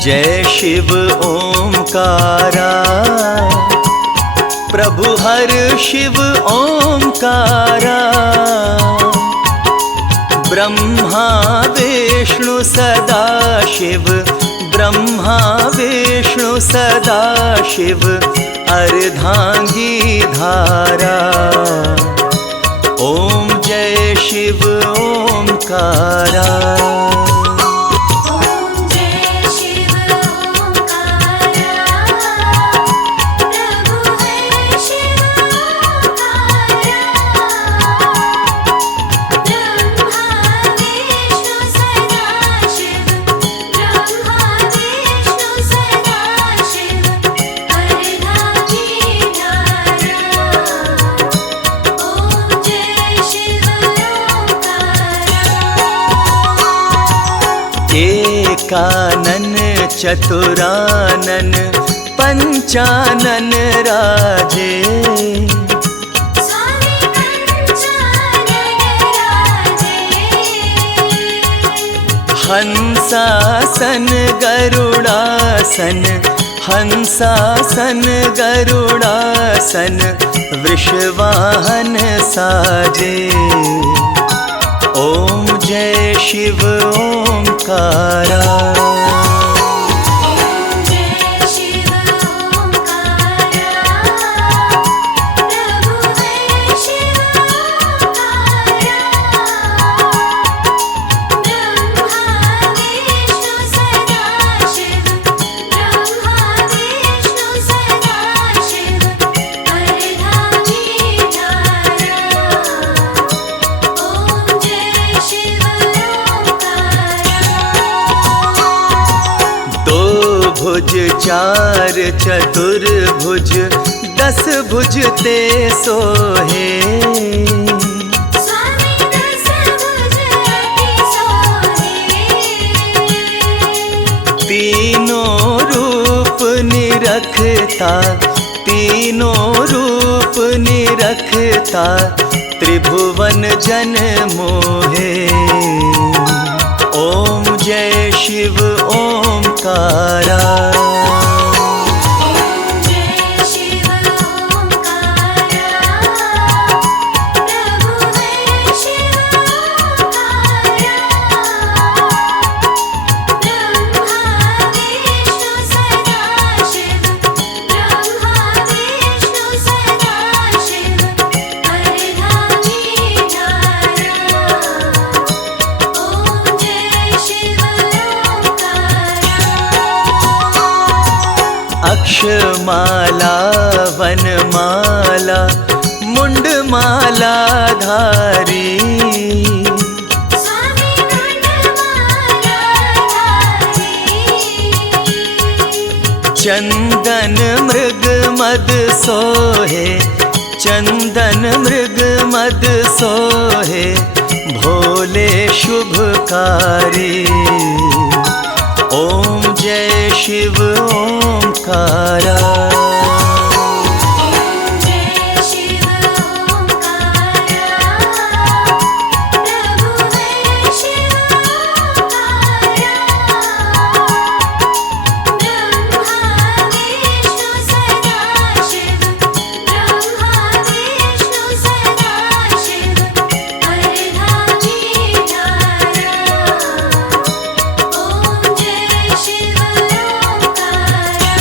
जय शिव ओंकारा, प्रभु हर शिव ओंकारा। ब्रह्मा विष्णु सदा शिव, ब्रह्मा विष्णु सदा शिव, अर्धांगी धारा। ओम जय शिव ओंकारा। ओम जय शिव ओंकारा, प्रभु है शिव ओंकारा। ब्रह्मा विष्णु सदा शिव, ब्रह्मा विष्णु सदा शिव, अर्धांगी धारा। ओम जय शिव ओंकारा। एकानन चतुरानन पंचानन राजे, स्वामी पंचानन राजे। हंसासन गरुड़ासन, हंसासन गरुड़ासन, वृषवाहन साजे। ओम जय शिव ओंकारा। ओम जय शिव ओंकारा, प्रभु है शिव ओंकारा। ब्रह्मा विष्णु सदा शिव, ब्रह्मा विष्णु सदा शिव, अर्धांगी धारा। ओम जय शिव ओंकारा। दो भुज चार चतुर्भुज, 10 भुज ते सोहे। स्वामी दस भुज अति सोहे। तीनों रूप निरखता, तीनों रूप निरखता, त्रिभुवन जन मोहे। ओम जय शिव ओंकारा। ओम जय शिव ओंकारा, प्रभु है शिव ओंकारा। ब्रह्मा विष्णु सदा शिव, ब्रह्मा विष्णु सदा शिव, अर्धांगी धारा। ओम जय शिव ओंकारा। अक्षमाला वनमाला मुंडमाला धारी, स्वामी मुंडमाला धारी। चंदन मृग मद सोहे, चंदन मृग मद सोहे, भोले शुभकारी। ओम जय शिव ओंकारा। ओम जय शिव ओंकारा, प्रभु है शिव ओंकारा। ब्रह्मा विष्णु सदा शिव, ब्रह्मा विष्णु सदा शिव, अर्धांगी धारा। ओम जय शिव ओंकारा।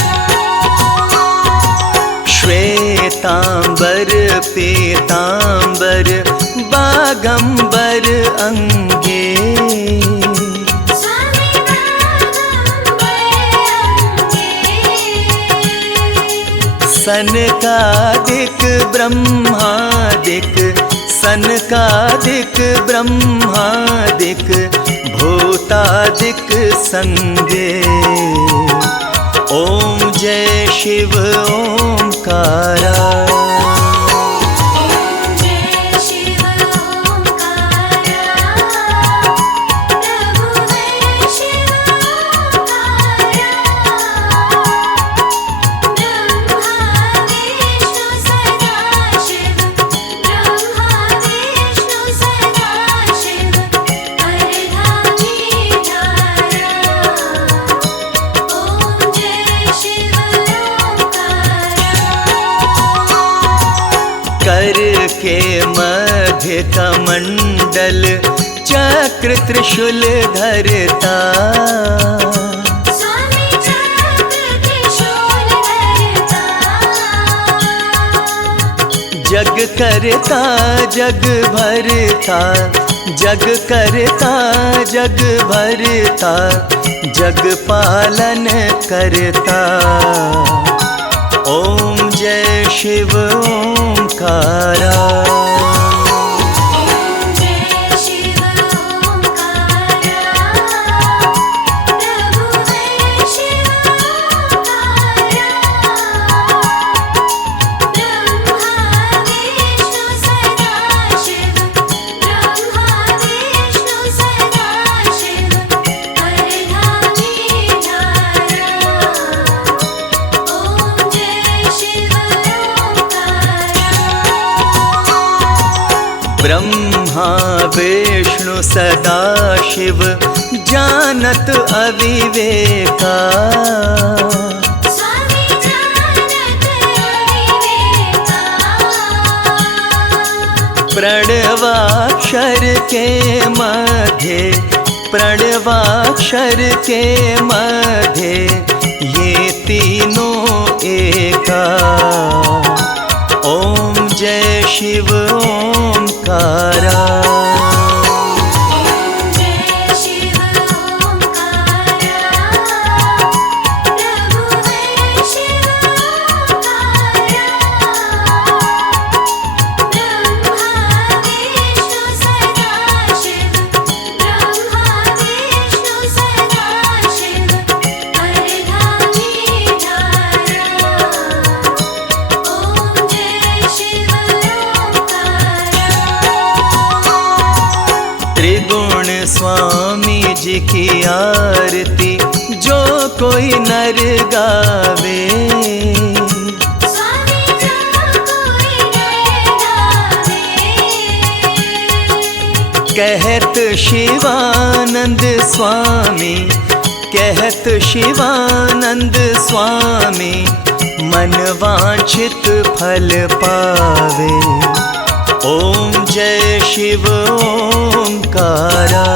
श्वेतांबर पीतांबर बागंबर अंगे, स्वामी बागंबर अंगे। सनकादिक ब्रह्मादिक, सनकादिक ब्रह्मादिक, भूतादिक संगे। ओम जय शिव ओंकारा। ओम जय शिव ओंकारा, प्रभु है शिव ओंकारा। ब्रह्मा विष्णु सदा शिव, ब्रह्मा विष्णु सदा शिव, अर्धांगी धारा। कर के मध्य कमंडल चक्र त्रिशूल धरता। स्वामी चक्र त्रिशूल धरता। जग करता जग भरता, जग करता जग भरता, जग पालन करता। ओम जय शिव ओंकारा। ओम जय शिव ओंकारा। प्रभु है शिव ओंकारा। ब्रह्मा विष्णु सदा शिव। ब्रह्मा विष्णु सदा शिव। परधामी धारा। ओम जय शिव ओंकारा। ब्रह्मा विष्णु सदा शिव जानत अविवेका। स्वामी जानत अविवेका। प्रणवाक्षर के मध्य, प्रणवाक्षर के मध्य ये तीनों एका। ओम जय शिव ओंकारा। ओम जय शिव ओंकारा। प्रभु है शिव ओंकारा। ब्रह्मा विष्णु सदा शिव। ब्रह्मा विष्णु सदा शिव। परधामी धारा। ओम जय शिव ओंकारा। त्रिगुण स्वामी जी की आरती जो कोई नर गावे। स्वामी जब कोई नर गावे। कहत शिवानंद स्वामी, कहत शिवानंद स्वामी, मन वांछित फल पावे। ओम जय शिव ओंकारा।